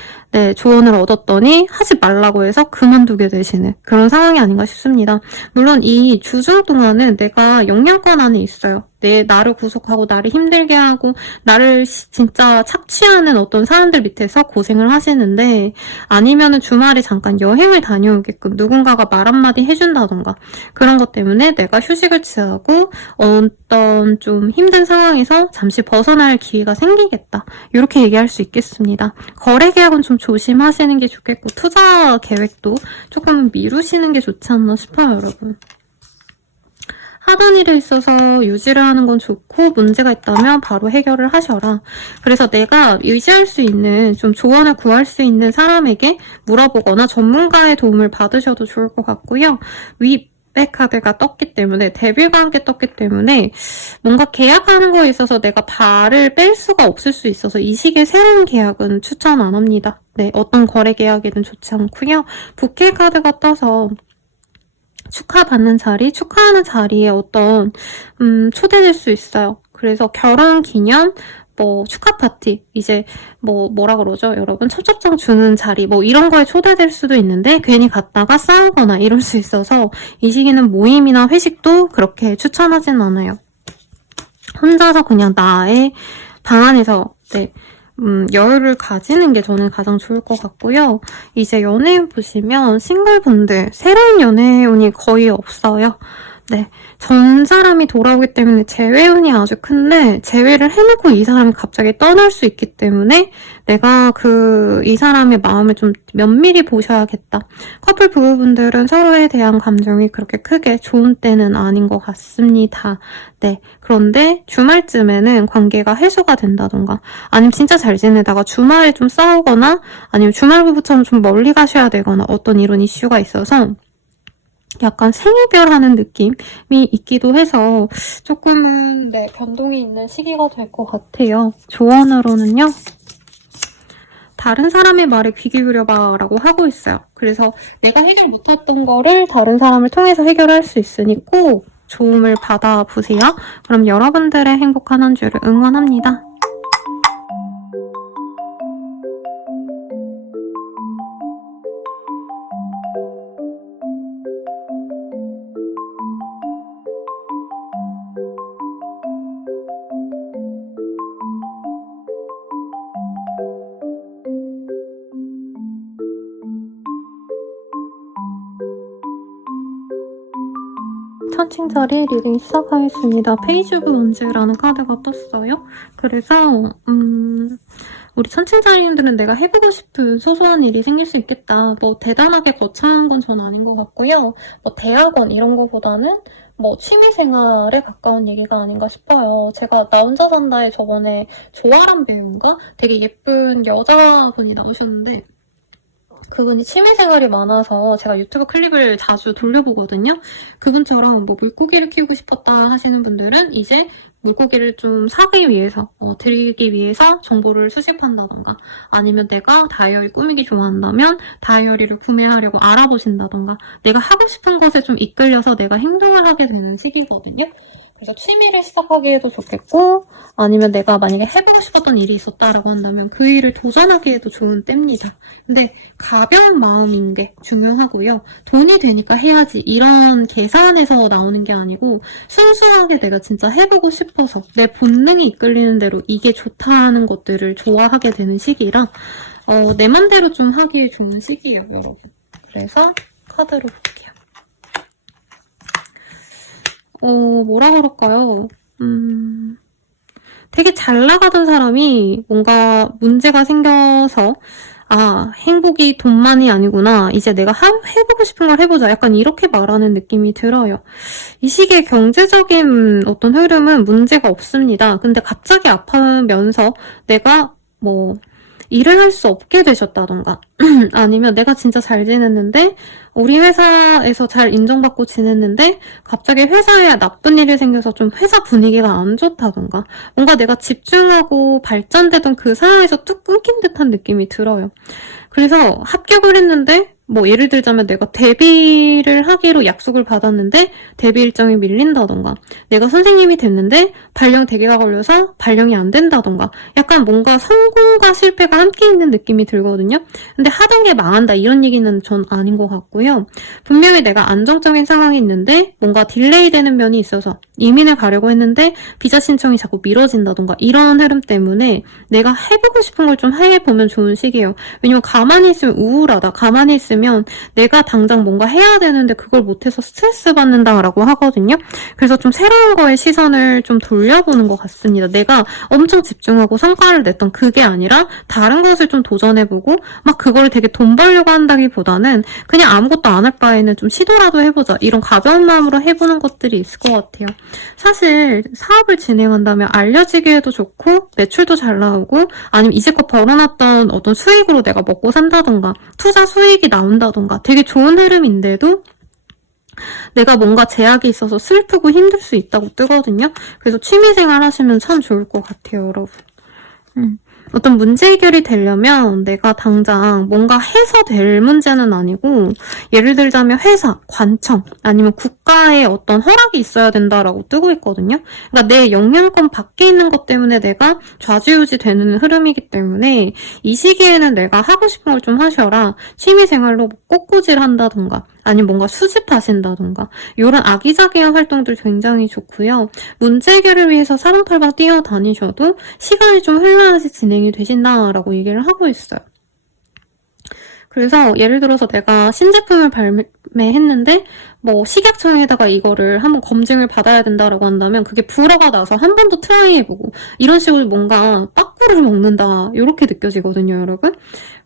조언을 얻었더니 하지 말라고 해서 그만두게 되시는 그런 상황이 아닌가 싶습니다. 물론 이 주중 동안은 내가 영향권 안에 있어요. 나를 구속하고 나를 힘들게 하고 나를 진짜 착취하는 어떤 사람들 밑에서 고생을 하시는데, 아니면은 주말에 잠깐 여행을 다녀오게끔 누군가가 말 한마디 해준다던가 그런 것 때문에 내가 휴식을 취하고 어떤 좀 힘든 상황에서 잠시 벗어날 기회가 생기겠다. 이렇게 얘기할 수 있겠습니다. 거래 계약은 좀 조심하시는 게 좋겠고, 투자 계획도 조금 미루시는 게 좋지 않나 싶어요, 여러분. 하던 일에 있어서 유지를 하는 건 좋고, 문제가 있다면 바로 해결을 하셔라. 그래서 내가 의지할 수 있는, 좀 조언을 구할 수 있는 사람에게 물어보거나 전문가의 도움을 받으셔도 좋을 것 같고요. 카드가 떴기 때문에, 데빌과 함께 떴기 때문에 뭔가 계약하는 거에 있어서 내가 발을 뺄 수가 없을 수 있어서 이 시기에 새로운 계약은 추천 안 합니다. 어떤 거래 계약에는 좋지 않고요. 부캐 카드가 떠서 축하받는 자리, 축하하는 자리에 어떤 초대될 수 있어요. 그래서 결혼 기념, 뭐 축하 파티, 이제 뭐라 그러죠 여러분, 청첩장 주는 자리 뭐 이런 거에 초대될 수도 있는데 괜히 갔다가 싸우거나 이럴 수 있어서 이 시기는 모임이나 회식도 그렇게 추천하진 않아요. 혼자서 그냥 나의 방 안에서 여유를 가지는 게 저는 가장 좋을 것 같고요. 이제 연애운 보시면 싱글분들 새로운 연애운이 거의 없어요. 네, 전 사람이 돌아오기 때문에 재회운이 아주 큰데 재회를 해놓고 이 사람이 갑자기 떠날 수 있기 때문에 내가 이 사람의 마음을 좀 면밀히 보셔야겠다. 커플 부부분들은 서로에 대한 감정이 그렇게 크게 좋은 때는 아닌 것 같습니다. 네, 그런데 주말쯤에는 관계가 해소가 된다던가 아니면 진짜 잘 지내다가 주말에 좀 싸우거나 아니면 주말 부부처럼 좀 멀리 가셔야 되거나 어떤 이런 이슈가 있어서 약간 생이별하는 느낌이 있기도 해서 조금은 변동이 있는 시기가 될 것 같아요. 조언으로는요. 다른 사람의 말에 귀 기울여봐 라고 하고 있어요. 그래서 내가 해결 못했던 거를 다른 사람을 통해서 해결할 수 있으니 꼭 도움을 받아보세요. 그럼 여러분들의 행복한 한 주를 응원합니다. 천칭자리 리딩 시작하겠습니다. 페이지 오브 원즈라는 카드가 떴어요. 그래서 우리 천칭자리님들은 내가 해보고 싶은 소소한 일이 생길 수 있겠다. 뭐 대단하게 거창한 건 전 아닌 것 같고요. 뭐 대학원 이런 거보다는 뭐 취미생활에 가까운 얘기가 아닌가 싶어요. 제가 나 혼자 산다에 저번에 조아람 배우인가? 되게 예쁜 여자분이 나오셨는데 그분이 취미생활이 많아서 제가 유튜브 클립을 자주 돌려보거든요. 그분처럼 뭐 물고기를 키우고 싶었다 하시는 분들은 이제 물고기를 좀 사기 위해서, 드리기 위해서 정보를 수집한다던가 아니면 내가 다이어리 꾸미기 좋아한다면 다이어리를 구매하려고 알아보신다던가 내가 하고 싶은 것에 좀 이끌려서 내가 행동을 하게 되는 시기거든요. 그래서 취미를 시작하기에도 좋겠고 아니면 내가 만약에 해보고 싶었던 일이 있었다라고 한다면 그 일을 도전하기에도 좋은 때입니다. 근데 가벼운 마음인 게 중요하고요. 돈이 되니까 해야지 이런 계산에서 나오는 게 아니고 순수하게 내가 진짜 해보고 싶어서 내 본능이 이끌리는 대로 이게 좋다는 것들을 좋아하게 되는 시기라 내 맘대로 좀 하기에 좋은 시기예요, 여러분. 그래서 카드로 볼게요. 뭐라 그럴까요? 되게 잘 나가던 사람이 뭔가 문제가 생겨서 행복이 돈만이 아니구나. 이제 내가 해보고 싶은 걸 해보자. 약간 이렇게 말하는 느낌이 들어요. 이 시기에 경제적인 어떤 흐름은 문제가 없습니다. 근데 갑자기 아프면서 내가 일을 할 수 없게 되셨다던가 아니면 내가 진짜 잘 지냈는데 우리 회사에서 잘 인정받고 지냈는데 갑자기 회사에 나쁜 일이 생겨서 좀 회사 분위기가 안 좋다던가 뭔가 내가 집중하고 발전되던 그 상황에서 뚝 끊긴 듯한 느낌이 들어요. 그래서 합격을 했는데 예를 들자면 내가 데뷔를 하기로 약속을 받았는데 데뷔 일정이 밀린다던가 내가 선생님이 됐는데 발령 대기가 걸려서 발령이 안 된다던가 약간 뭔가 성공과 실패가 함께 있는 느낌이 들거든요. 근데 하던 게 망한다 이런 얘기는 전 아닌 것 같고요. 분명히 내가 안정적인 상황이 있는데 뭔가 딜레이 되는 면이 있어서 이민을 가려고 했는데 비자 신청이 자꾸 미뤄진다던가 이런 흐름 때문에 내가 해보고 싶은 걸 좀 해보면 좋은 시기예요. 왜냐면 가만히 있으면 우울하다. 가만히 있으면 내가 당장 뭔가 해야 되는데 그걸 못해서 스트레스 받는다라고 하거든요. 그래서 좀 새로운 거에 시선을 좀 돌려보는 것 같습니다. 내가 엄청 집중하고 성과를 냈던 그게 아니라 다른 것을 좀 도전해보고 막 그걸 되게 돈 벌려고 한다기보다는 그냥 아무것도 안 할 바에는 좀 시도라도 해보자. 이런 가벼운 마음으로 해보는 것들이 있을 것 같아요. 사실 사업을 진행한다면 알려지기에도 좋고 매출도 잘 나오고 아니면 이제껏 벌어놨던 어떤 수익으로 내가 먹고 산다던가 투자 수익이 나온다던가 되게 좋은 흐름인데도 내가 뭔가 제약이 있어서 슬프고 힘들 수 있다고 뜨거든요. 그래서 취미생활 하시면 참 좋을 것 같아요, 여러분. 어떤 문제 해결이 되려면 내가 당장 뭔가 해서 될 문제는 아니고 예를 들자면 회사, 관청 아니면 국가의 어떤 허락이 있어야 된다라고 뜨고 있거든요. 그러니까 내 영향권 밖에 있는 것 때문에 내가 좌지우지 되는 흐름이기 때문에 이 시기에는 내가 하고 싶은 걸 좀 하셔라. 취미생활로 꽃꽂이를 한다던가 아니면 뭔가 수집하신다던가 이런 아기자기한 활동들 굉장히 좋고요. 문제 해결을 위해서 사방팔방 뛰어다니셔도 시간이 좀 흘러야지 진행이 되신다라고 얘기를 하고 있어요. 그래서 예를 들어서 내가 신제품을 발매했는데 뭐 식약청에다가 이거를 한번 검증을 받아야 된다라고 한다면 그게 불어가 나서 한 번 더 트라이해보고 이런 식으로 뭔가 빠꾸를 먹는다 이렇게 느껴지거든요, 여러분.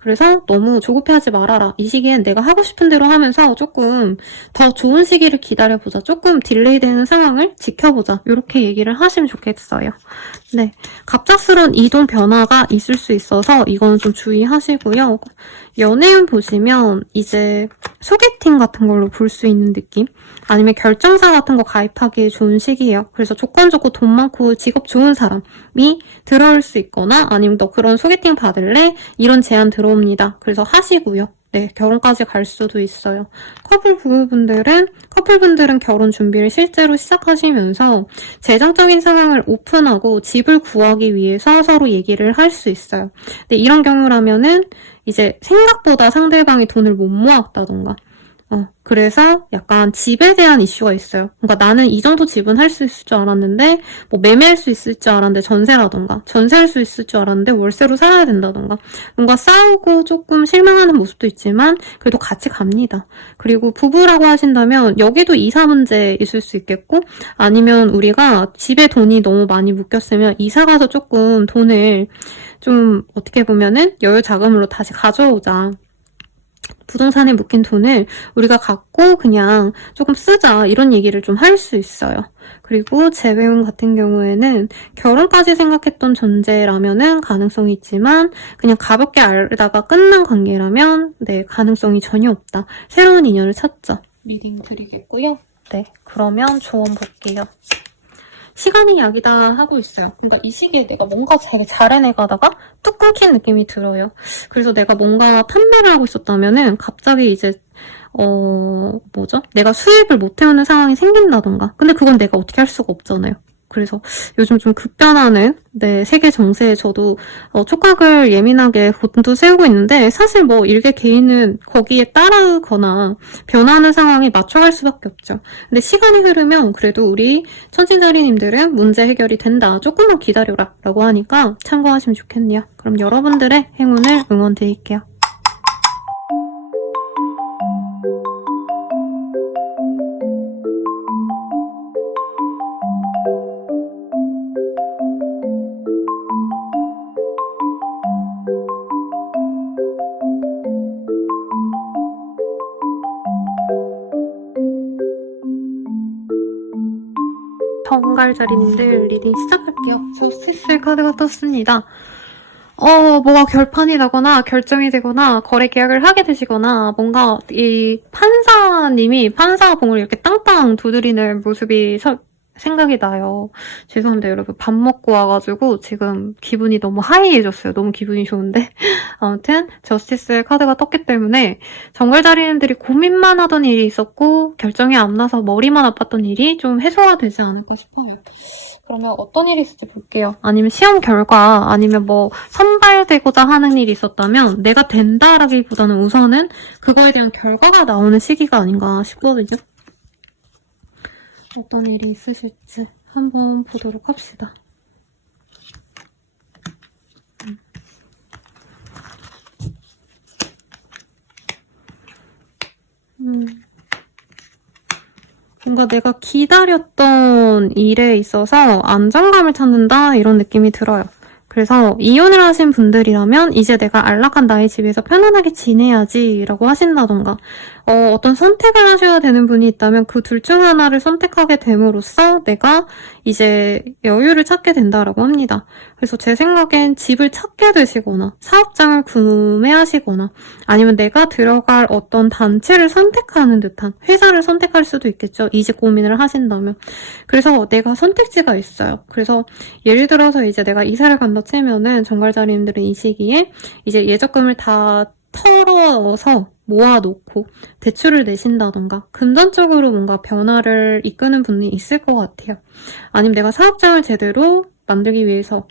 그래서 너무 조급해하지 말아라. 이 시기엔 내가 하고 싶은 대로 하면서 조금 더 좋은 시기를 기다려보자. 조금 딜레이 되는 상황을 지켜보자. 이렇게 얘기를 하시면 좋겠어요. 네, 갑작스러운 이동 변화가 있을 수 있어서 이거는 좀 주의하시고요. 연애운 보시면 이제 소개팅 같은 걸로 볼 수 있는 느낌? 아니면 결정사 같은 거 가입하기에 좋은 시기예요. 그래서 조건 좋고 돈 많고 직업 좋은 사람이 들어올 수 있거나 아니면 너 그런 소개팅 받을래? 이런 제안 들어옵니다. 그래서 하시고요. 네, 결혼까지 갈 수도 있어요. 커플분들은 결혼 준비를 실제로 시작하시면서 재정적인 상황을 오픈하고 집을 구하기 위해서 서로 얘기를 할 수 있어요. 근데 이런 경우라면은 이제 생각보다 상대방이 돈을 못 모았다던가 그래서 약간 집에 대한 이슈가 있어요. 그러니까 나는 이 정도 집은 할 수 있을 줄 알았는데 뭐 매매할 수 있을 줄 알았는데 전세할 수 있을 줄 알았는데 월세로 살아야 된다던가 뭔가 싸우고 조금 실망하는 모습도 있지만 그래도 같이 갑니다. 그리고 부부라고 하신다면 여기도 이사 문제 있을 수 있겠고 아니면 우리가 집에 돈이 너무 많이 묶였으면 이사 가서 조금 돈을 좀 어떻게 보면은 여유 자금으로 다시 가져오자. 부동산에 묶인 돈을 우리가 갖고 그냥 조금 쓰자 이런 얘기를 좀 할 수 있어요. 그리고 재배운 같은 경우에는 결혼까지 생각했던 존재라면은 가능성이 있지만 그냥 가볍게 알다가 끝난 관계라면 네, 가능성이 전혀 없다. 새로운 인연을 찾자. 리딩 드리겠고요. 네, 그러면 조언 볼게요. 시간이 약이다 하고 있어요. 그러니까 이 시기에 내가 뭔가 되게 잘 해내가다가 뚝 끊긴 느낌이 들어요. 그래서 내가 뭔가 판매를 하고 있었다면은 갑자기 이제 내가 수입을 못 해오는 상황이 생긴다던가. 근데 그건 내가 어떻게 할 수가 없잖아요. 그래서 요즘 좀 급변하는 세계 정세에 저도 촉각을 예민하게 곤두세우고 있는데 사실 뭐 일개 개인은 거기에 따르거나 변하는 상황에 맞춰갈 수밖에 없죠. 근데 시간이 흐르면 그래도 우리 천진자리님들은 문제 해결이 된다. 조금만 기다려라 라고 하니까 참고하시면 좋겠네요. 그럼 여러분들의 행운을 응원드릴게요. 정갈자리님들 리딩 시작할게요. 저스티스 카드가 떴습니다. 뭐가 결판이 나거나 결정이 되거나 거래 계약을 하게 되시거나 뭔가 이 판사님이 판사봉을 이렇게 땅땅 두드리는 모습이 생각이 나요. 죄송합니다, 여러분. 밥 먹고 와가지고 지금 기분이 너무 하이해졌어요. 너무 기분이 좋은데. 아무튼 저스티스 카드가 떴기 때문에 정글자리님들이 고민만 하던 일이 있었고 결정이 안 나서 머리만 아팠던 일이 좀 해소가 되지 않을까 싶어요. 그러면 어떤 일이 있을지 볼게요. 아니면 시험 결과, 아니면 뭐 선발되고자 하는 일이 있었다면 내가 된다라기보다는 우선은 그거에 대한 결과가 나오는 시기가 아닌가 싶거든요. 어떤 일이 있으실지 한번 보도록 합시다. 뭔가 내가 기다렸던 일에 있어서 안정감을 찾는다 이런 느낌이 들어요. 그래서 이혼을 하신 분들이라면 이제 내가 안락한 나의 집에서 편안하게 지내야지 라고 하신다던가 어떤 선택을 하셔야 되는 분이 있다면 그 둘 중 하나를 선택하게 됨으로써 내가 이제 여유를 찾게 된다라고 합니다. 그래서 제 생각엔 집을 찾게 되시거나 사업장을 구매하시거나 아니면 내가 들어갈 어떤 단체를 선택하는 듯한 회사를 선택할 수도 있겠죠. 이직 고민을 하신다면. 그래서 내가 선택지가 있어요. 그래서 예를 들어서 이제 내가 이사를 간다 치면은 정갈자리님들은 이 시기에 이제 예적금을 다 털어서 모아놓고 대출을 내신다던가 금전적으로 뭔가 변화를 이끄는 분이 있을 것 같아요. 아니면 내가 사업장을 제대로 만들기 위해서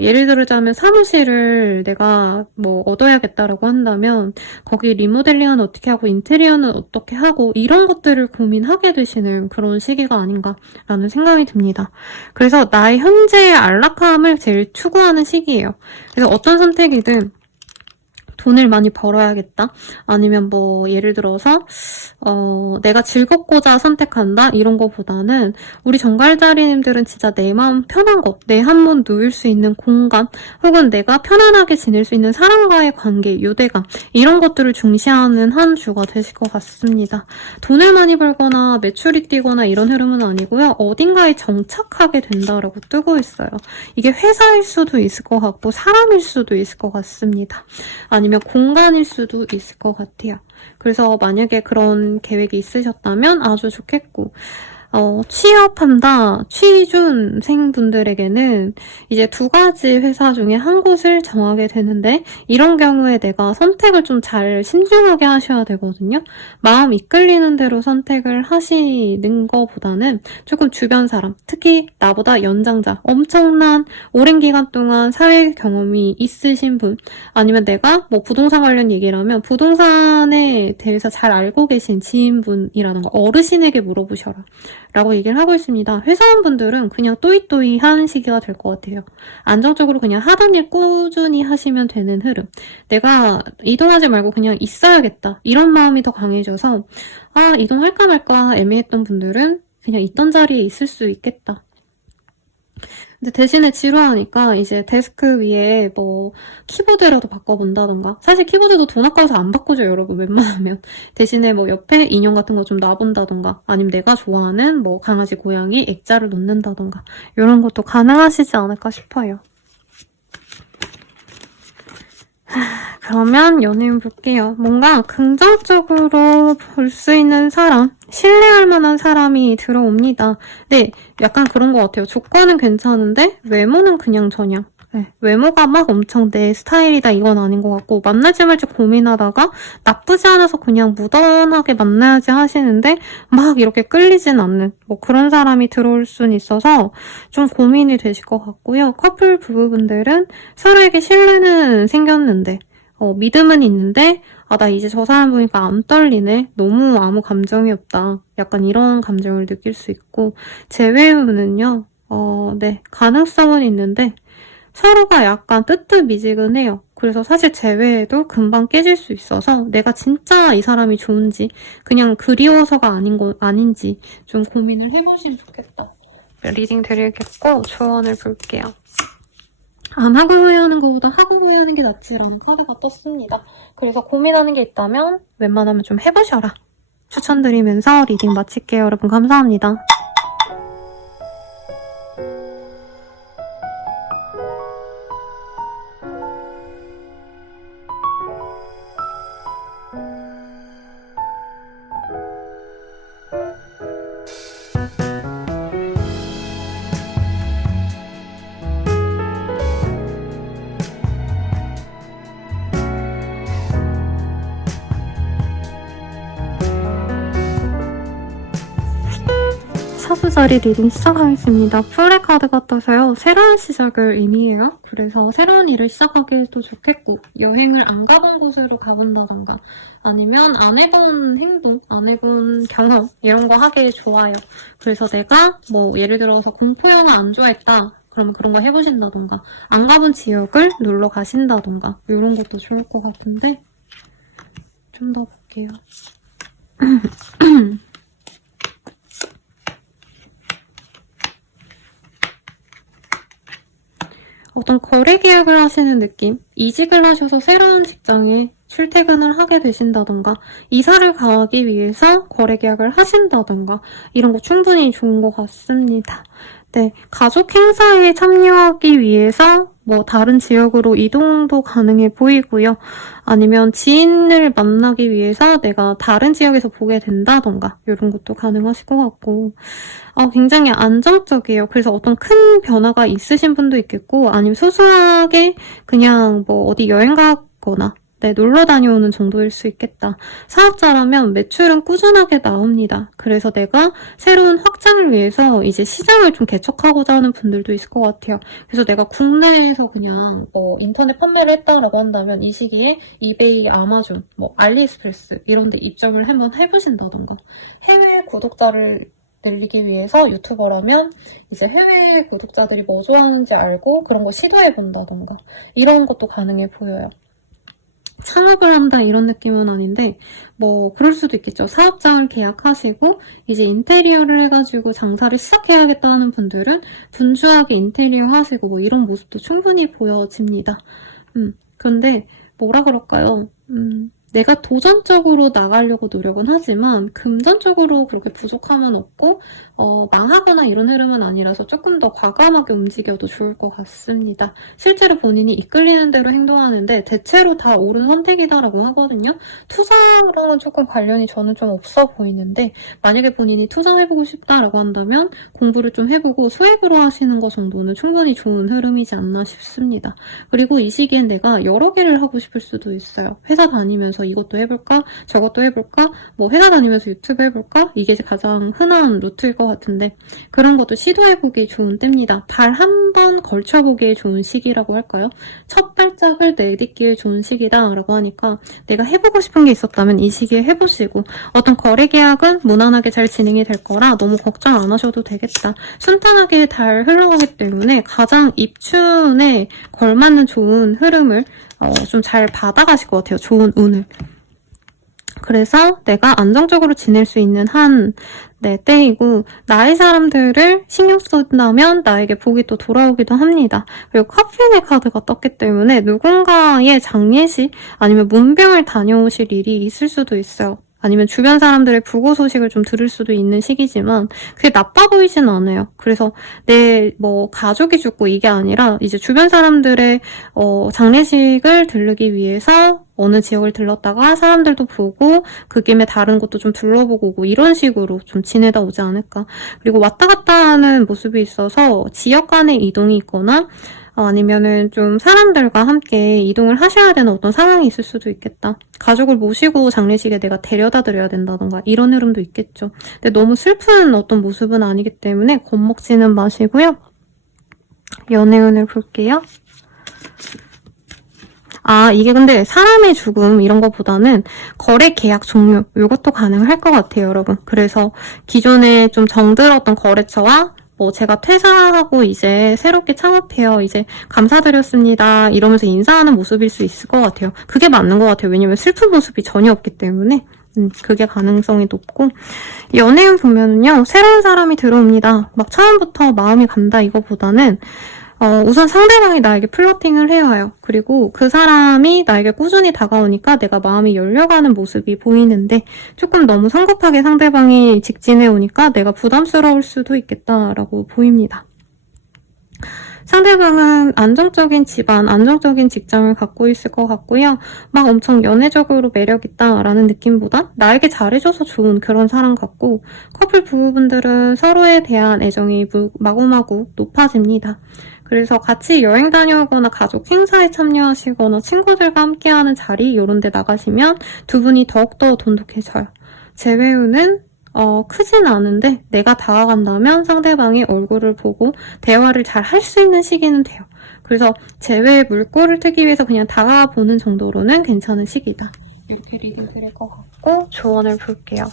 예를 들자면 사무실을 내가 뭐 얻어야겠다라고 한다면 거기 리모델링은 어떻게 하고 인테리어는 어떻게 하고 이런 것들을 고민하게 되시는 그런 시기가 아닌가라는 생각이 듭니다. 그래서 나의 현재의 안락함을 제일 추구하는 시기예요. 그래서 어떤 선택이든 돈을 많이 벌어야겠다. 아니면 뭐 예를 들어서 내가 즐겁고자 선택한다 이런 거보다는 우리 정갈자리님들은 진짜 내 마음 편한 거, 내 한 번 누울 수 있는 공간 혹은 내가 편안하게 지낼 수 있는 사람과의 관계, 유대감 이런 것들을 중시하는 한 주가 되실 것 같습니다. 돈을 많이 벌거나 매출이 뛰거나 이런 흐름은 아니고요. 어딘가에 정착하게 된다라고 뜨고 있어요. 이게 회사일 수도 있을 것 같고 사람일 수도 있을 것 같습니다. 아니면 공간일 수도 있을 것 같아요. 그래서 만약에 그런 계획이 있으셨다면 아주 좋겠고 취업한다, 취준생분들에게는 이제 2가지 회사 중에 한 곳을 정하게 되는데 이런 경우에 내가 선택을 좀 잘 신중하게 하셔야 되거든요. 마음 이끌리는 대로 선택을 하시는 것보다는 조금 주변 사람, 특히 나보다 연장자, 엄청난 오랜 기간 동안 사회 경험이 있으신 분 아니면 내가 뭐 부동산 관련 얘기를 하면 부동산에 대해서 잘 알고 계신 지인분이라던가 어르신에게 물어보셔라 라고 얘기를 하고 있습니다. 회사원분들은 그냥 또이또이 하는 시기가 될 것 같아요. 안정적으로 그냥 하던 일 꾸준히 하시면 되는 흐름. 내가 이동하지 말고 그냥 있어야겠다. 이런 마음이 더 강해져서 이동할까 말까 애매했던 분들은 그냥 있던 자리에 있을 수 있겠다. 근데 대신에 지루하니까 이제 데스크 위에 뭐 키보드라도 바꿔본다던가 사실 키보드도 돈 아까워서 안 바꾸죠 여러분 웬만하면 대신에 뭐 옆에 인형 같은 거 좀 놔본다던가 아니면 내가 좋아하는 뭐 강아지 고양이 액자를 놓는다던가 이런 것도 가능하시지 않을까 싶어요. 그러면 연예인 볼게요. 뭔가 긍정적으로 볼 수 있는 사람, 신뢰할 만한 사람이 들어옵니다. 네, 약간 그런 것 같아요. 조건은 괜찮은데 외모는 그냥 저냥. 네, 외모가 막 엄청 내 스타일이다 이건 아닌 것 같고 만날지 말지 고민하다가 나쁘지 않아서 그냥 무던하게 만나야지 하시는데 막 이렇게 끌리진 않는 뭐 그런 사람이 들어올 수는 있어서 좀 고민이 되실 것 같고요. 커플 부부분들은 서로에게 신뢰는 생겼는데 믿음은 있는데 나 이제 저 사람 보니까 안 떨리네. 너무 아무 감정이 없다. 약간 이런 감정을 느낄 수 있고 제외우는요. 네, 가능성은 있는데 서로가 약간 뜨뜻미지근해요. 그래서 사실 제외해도 금방 깨질 수 있어서 내가 진짜 이 사람이 좋은지 그냥 그리워서가 아닌지 좀 고민을 해보시면 좋겠다. 리딩 드리겠고 조언을 볼게요. 안 하고 후회하는 것보다 하고 후회하는 게 낫지라는 카드가 떴습니다. 그래서 고민하는 게 있다면 웬만하면 좀 해보셔라. 추천드리면서 리딩 마칠게요. 여러분 감사합니다. 사수자리 리딩 시작하겠습니다. 플레 카드가 떠서요. 새로운 시작을 의미해요. 그래서 새로운 일을 시작하기도 좋겠고 여행을 안 가본 곳으로 가본다던가 아니면 안 해본 행동, 안 해본 경험 이런 거 하기 좋아요. 그래서 내가 뭐 예를 들어서 공포영화 안 좋아했다. 그러면 그런 거 해보신다던가 안 가본 지역을 놀러 가신다던가 이런 것도 좋을 것 같은데 좀 더 볼게요. 어떤 거래 계약을 하시는 느낌, 이직을 하셔서 새로운 직장에 출퇴근을 하게 되신다던가 이사를 가기 위해서 거래 계약을 하신다던가 이런 거 충분히 좋은 것 같습니다. 네, 가족 행사에 참여하기 위해서 뭐 다른 지역으로 이동도 가능해 보이고요. 아니면 지인을 만나기 위해서 내가 다른 지역에서 보게 된다던가 이런 것도 가능하실 것 같고 굉장히 안정적이에요. 그래서 어떤 큰 변화가 있으신 분도 있겠고 아니면 소소하게 그냥 뭐 어디 여행 가거나 네, 놀러 다녀오는 정도일 수 있겠다. 사업자라면 매출은 꾸준하게 나옵니다. 그래서 내가 새로운 확장을 위해서 이제 시장을 좀 개척하고자 하는 분들도 있을 것 같아요. 그래서 내가 국내에서 그냥 인터넷 판매를 했다라고 한다면 이 시기에 이베이, 아마존, 알리익스프레스 이런 데 입점을 한번 해보신다던가, 해외 구독자를 늘리기 위해서 유튜버라면 이제 해외 구독자들이 뭐 좋아하는지 알고 그런 거 시도해본다던가, 이런 것도 가능해 보여요. 창업을 한다 이런 느낌은 아닌데 그럴 수도 있겠죠. 사업장을 계약하시고 이제 인테리어를 해가지고 장사를 시작해야겠다 하는 분들은 분주하게 인테리어 하시고 이런 모습도 충분히 보여집니다. 그런데 뭐라 그럴까요? 내가 도전적으로 나가려고 노력은 하지만 금전적으로 그렇게 부족함은 없고 망하거나 이런 흐름은 아니라서 조금 더 과감하게 움직여도 좋을 것 같습니다. 실제로 본인이 이끌리는 대로 행동하는데 대체로 다 옳은 선택이다라고 하거든요. 투자랑은 조금 관련이 저는 좀 없어 보이는데, 만약에 본인이 투자해보고 싶다라고 한다면 공부를 좀 해보고 수익으로 하시는 것 정도는 충분히 좋은 흐름이지 않나 싶습니다. 그리고 이 시기엔 내가 여러 개를 하고 싶을 수도 있어요. 회사 다니면서 이것도 해볼까? 저것도 해볼까? 회사 다니면서 유튜브 해볼까? 이게 가장 흔한 루트일 것 같은데 그런 것도 시도해보기 좋은 때입니다. 발 한 번 걸쳐보기에 좋은 시기라고 할까요? 첫 발짝을 내딛기에 좋은 시기다라고 하니까 내가 해보고 싶은 게 있었다면 이 시기에 해보시고, 어떤 거래 계약은 무난하게 잘 진행이 될 거라 너무 걱정 안 하셔도 되겠다. 순탄하게 잘 흘러가기 때문에 가장 입춘에 걸맞는 좋은 흐름을 좀 잘 받아가실 것 같아요. 좋은 운을. 그래서 내가 안정적으로 지낼 수 있는 때이고, 나의 사람들을 신경 쓴다면 나에게 복이 또 돌아오기도 합니다. 그리고 커피네 카드가 떴기 때문에 누군가의 장례식 아니면 문병을 다녀오실 일이 있을 수도 있어요. 아니면 주변 사람들의 부고 소식을 좀 들을 수도 있는 시기지만 그게 나빠 보이진 않아요. 그래서 내 가족이 죽고 이게 아니라 이제 주변 사람들의 장례식을 들르기 위해서 어느 지역을 들렀다가 사람들도 보고 그 김에 다른 곳도 좀 둘러보고 오고 이런 식으로 좀 지내다 오지 않을까. 그리고 왔다 갔다 하는 모습이 있어서 지역 간의 이동이 있거나 아니면은 좀 사람들과 함께 이동을 하셔야 되는 어떤 상황이 있을 수도 있겠다. 가족을 모시고 장례식에 내가 데려다 드려야 된다던가 이런 흐름도 있겠죠. 근데 너무 슬픈 어떤 모습은 아니기 때문에 겁먹지는 마시고요. 연애운을 볼게요. 이게 근데 사람의 죽음 이런 것보다는 거래 계약 종료 이것도 가능할 것 같아요, 여러분. 그래서 기존에 좀 정들었던 거래처와 제가 퇴사하고 이제 새롭게 창업해요. 이제 감사드렸습니다. 이러면서 인사하는 모습일 수 있을 것 같아요. 그게 맞는 것 같아요. 왜냐면 슬픈 모습이 전혀 없기 때문에. 그게 가능성이 높고, 연애운 보면은요, 새로운 사람이 들어옵니다. 막 처음부터 마음이 간다 이거보다는 우선 상대방이 나에게 플러팅을 해와요. 그리고 그 사람이 나에게 꾸준히 다가오니까 내가 마음이 열려가는 모습이 보이는데 조금 너무 성급하게 상대방이 직진해 오니까 내가 부담스러울 수도 있겠다라고 보입니다. 상대방은 안정적인 집안, 안정적인 직장을 갖고 있을 것 같고요. 막 엄청 연애적으로 매력있다라는 느낌보다 나에게 잘해줘서 좋은 그런 사람 같고, 커플 부부분들은 서로에 대한 애정이 마구마구 높아집니다. 그래서 같이 여행 다녀오거나 가족 행사에 참여하시거나 친구들과 함께하는 자리 이런 데 나가시면 두 분이 더욱더 돈독해져요. 재회운은 크진 않은데 내가 다가간다면 상대방이 얼굴을 보고 대화를 잘 할 수 있는 시기는 돼요. 그래서 재회의 물꼬를 트기 위해서 그냥 다가보는 정도로는 괜찮은 시기다. 이렇게 리딩 드릴 것 같고 조언을 볼게요.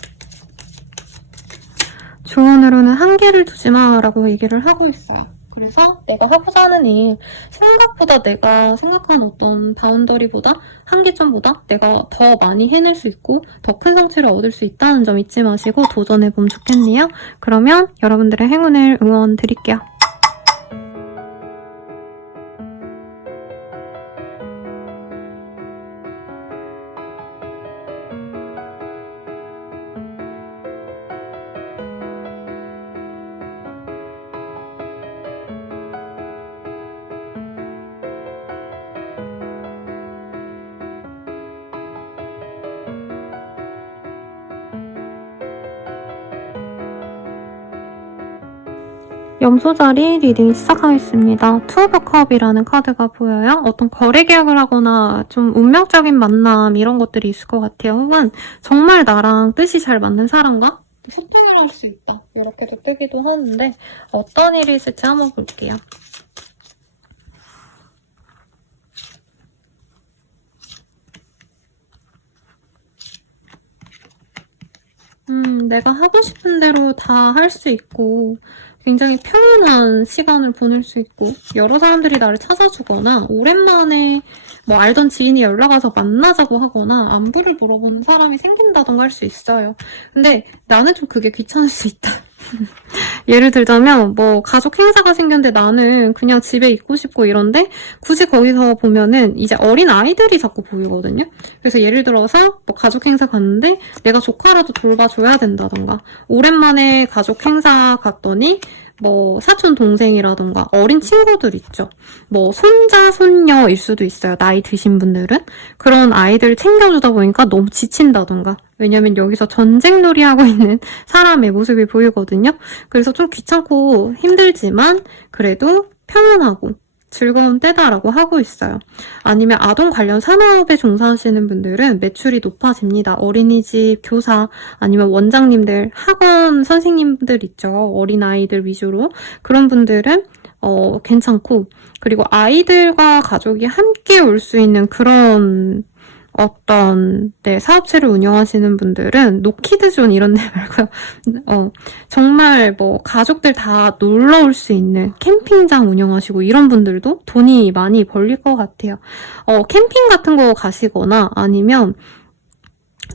조언으로는 한계를 두지 마라고 얘기를 하고 있어요. 그래서 내가 하고자 하는 일, 생각보다 내가 생각한 어떤 바운더리보다, 한계점보다 내가 더 많이 해낼 수 있고 더 큰 성취를 얻을 수 있다는 점 잊지 마시고 도전해보면 좋겠네요. 그러면 여러분들의 행운을 응원 드릴게요. 염소자리 리딩 시작하겠습니다. 투 오브 컵이라는 카드가 보여요. 어떤 거래 계약을 하거나 좀 운명적인 만남 이런 것들이 있을 것 같아요. 혹은 정말 나랑 뜻이 잘 맞는 사람과 소통을 할 수 있다. 이렇게도 뜨기도 하는데 어떤 일이 있을지 한번 볼게요. 내가 하고 싶은 대로 다 할 수 있고 굉장히 평온한 시간을 보낼 수 있고 여러 사람들이 나를 찾아주거나 오랜만에 뭐 알던 지인이 연락 와서 만나자고 하거나 안부를 물어보는 사람이 생긴다던가 할 수 있어요. 근데 나는 좀 그게 귀찮을 수 있다. 예를 들자면 뭐 가족 행사가 생겼는데 나는 그냥 집에 있고 싶고 이런데 굳이 거기서 보면은 이제 어린 아이들이 자꾸 보이거든요. 그래서 예를 들어서 뭐 가족 행사 갔는데 내가 조카라도 돌봐줘야 된다던가 오랜만에 가족 행사 갔더니 뭐 사촌 동생이라던가 어린 친구들 있죠. 뭐 손자 손녀일 수도 있어요. 나이 드신 분들은 그런 아이들 챙겨주다 보니까 너무 지친다던가. 왜냐면 여기서 전쟁놀이 하고 있는 사람의 모습이 보이거든요. 그래서 좀 귀찮고 힘들지만 그래도 평온하고 즐거운 때다라고 하고 있어요. 아니면 아동 관련 산업에 종사하시는 분들은 매출이 높아집니다. 어린이집 교사 아니면 원장님들, 학원 선생님들 있죠. 어린아이들 위주로. 그런 분들은 괜찮고 그리고 아이들과 가족이 함께 올 수 있는 그런 어떤 사업체를 운영하시는 분들은 노키드존 이런 데 말고요. 정말 뭐 가족들 다 놀러 올 수 있는 캠핑장 운영하시고 이런 분들도 돈이 많이 벌릴 것 같아요. 캠핑 같은 거 가시거나 아니면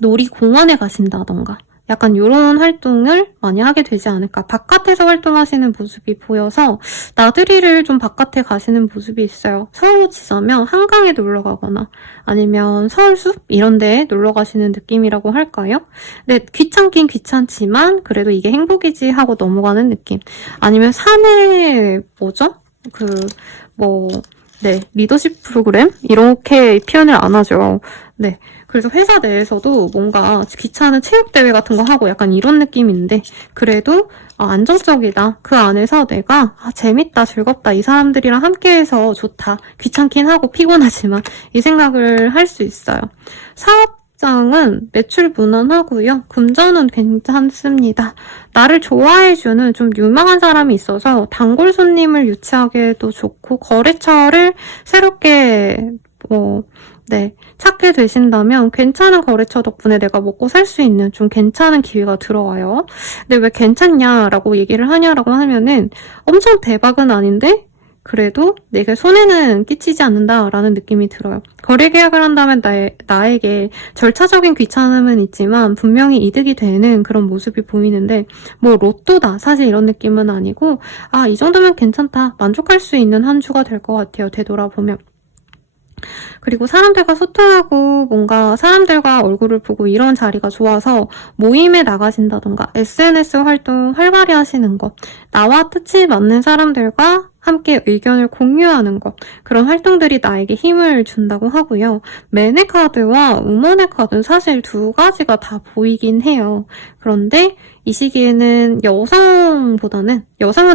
놀이공원에 가신다던가 약간 이런 활동을 많이 하게 되지 않을까. 바깥에서 활동하시는 모습이 보여서 나들이를 좀 바깥에 가시는 모습이 있어요. 서울로 치자면 한강에 놀러 가거나 아니면 서울숲 이런 데에 놀러 가시는 느낌이라고 할까요? 네, 귀찮긴 귀찮지만 그래도 이게 행복이지 하고 넘어가는 느낌. 아니면 산에 리더십 프로그램? 이렇게 표현을 안 하죠. 네. 그래서 회사 내에서도 뭔가 귀찮은 체육대회 같은 거 하고 약간 이런 느낌인데 그래도 안정적이다. 그 안에서 내가 재밌다, 즐겁다, 이 사람들이랑 함께해서 좋다. 귀찮긴 하고 피곤하지만 이 생각을 할 수 있어요. 사업장은 매출 무난하고요. 금전은 괜찮습니다. 나를 좋아해주는 좀 유명한 사람이 있어서 단골 손님을 유치하기에도 좋고 거래처를 새롭게 찾게 되신다면 괜찮은 거래처 덕분에 내가 먹고 살 수 있는 좀 괜찮은 기회가 들어와요. 근데 왜 괜찮냐라고 얘기를 하냐라고 하면은 엄청 대박은 아닌데 그래도 내게 손해는 끼치지 않는다라는 느낌이 들어요. 거래 계약을 한다면 나에게 절차적인 귀찮음은 있지만 분명히 이득이 되는 그런 모습이 보이는데 뭐 로또다 사실 이런 느낌은 아니고 이 정도면 괜찮다 만족할 수 있는 한 주가 될 것 같아요. 되돌아보면. 그리고 사람들과 소통하고 뭔가 사람들과 얼굴을 보고 이런 자리가 좋아서 모임에 나가신다던가 SNS 활동 활발히 하시는 것, 나와 뜻이 맞는 사람들과 함께 의견을 공유하는 것, 그런 활동들이 나에게 힘을 준다고 하고요. 맨의 카드와 우먼의 카드는 사실 두 가지가 다 보이긴 해요. 그런데 이 시기에는 여성은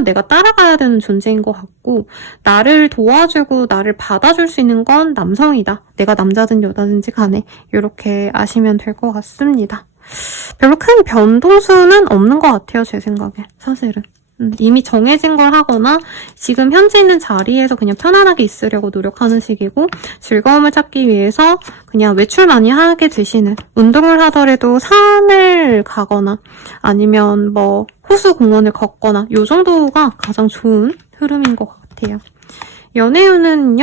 내가 따라가야 되는 존재인 것 같고 나를 도와주고 나를 받아줄 수 있는 건 남성이다. 내가 남자든 여자든지 간에 이렇게 아시면 될 것 같습니다. 별로 큰 변동수는 없는 것 같아요. 제 생각에 사실은. 이미 정해진 걸 하거나 지금 현재 있는 자리에서 그냥 편안하게 있으려고 노력하는 시기고 즐거움을 찾기 위해서 그냥 외출 많이 하게 되시는 운동을 하더라도 산을 가거나 아니면 뭐 호수 공원을 걷거나 요 정도가 가장 좋은 흐름인 것 같아요. 연애운은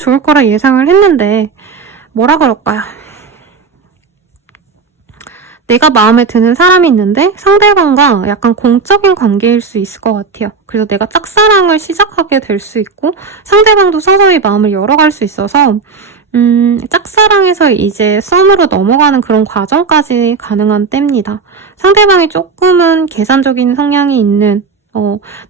좋을 거라 예상을 했는데 뭐라 그럴까요? 내가 마음에 드는 사람이 있는데 상대방과 약간 공적인 관계일 수 있을 것 같아요. 그래서 내가 짝사랑을 시작하게 될 수 있고 상대방도 서서히 마음을 열어갈 수 있어서 짝사랑에서 이제 썸으로 넘어가는 그런 과정까지 가능한 때입니다. 상대방이 조금은 계산적인 성향이 있는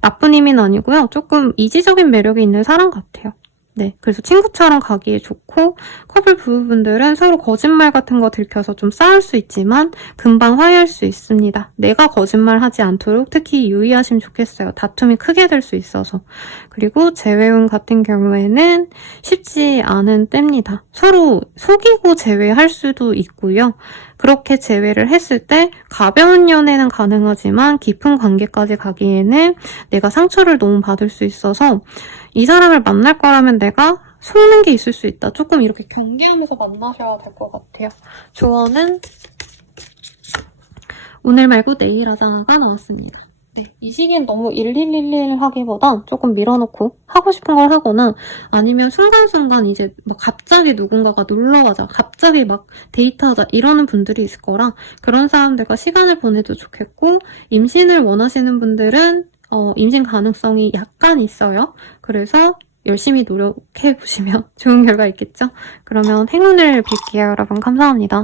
나쁜 의미는 아니고요. 조금 이지적인 매력이 있는 사람 같아요. 네, 그래서 친구처럼 가기에 좋고 커플 부부분들은 서로 거짓말 같은 거 들켜서 좀 싸울 수 있지만 금방 화해할 수 있습니다. 내가 거짓말하지 않도록 특히 유의하시면 좋겠어요. 다툼이 크게 될 수 있어서. 그리고 재회운 같은 경우에는 쉽지 않은 때입니다. 서로 속이고 재회할 수도 있고요. 그렇게 재회를 했을 때 가벼운 연애는 가능하지만 깊은 관계까지 가기에는 내가 상처를 너무 받을 수 있어서 이 사람을 만날 거라면 내가 속는 게 있을 수 있다. 조금 이렇게 경계하면서 만나셔야 될 것 같아요. 조언은 오늘 말고 내일 하자가 나왔습니다. 네, 이 시기엔 너무 1111 하기보다 조금 밀어놓고 하고 싶은 걸 하거나 아니면 순간순간 이제 막 갑자기 누군가가 놀러가자, 갑자기 막 데이트하자 이러는 분들이 있을 거라 그런 사람들과 시간을 보내도 좋겠고 빌신을 원하시는 분들은 임신 가능성이 약간 있어요. 그래서 열심히 노력해보시면 좋은 결과 있겠죠? 그러면 행운을 빌게요, 여러분. 감사합니다.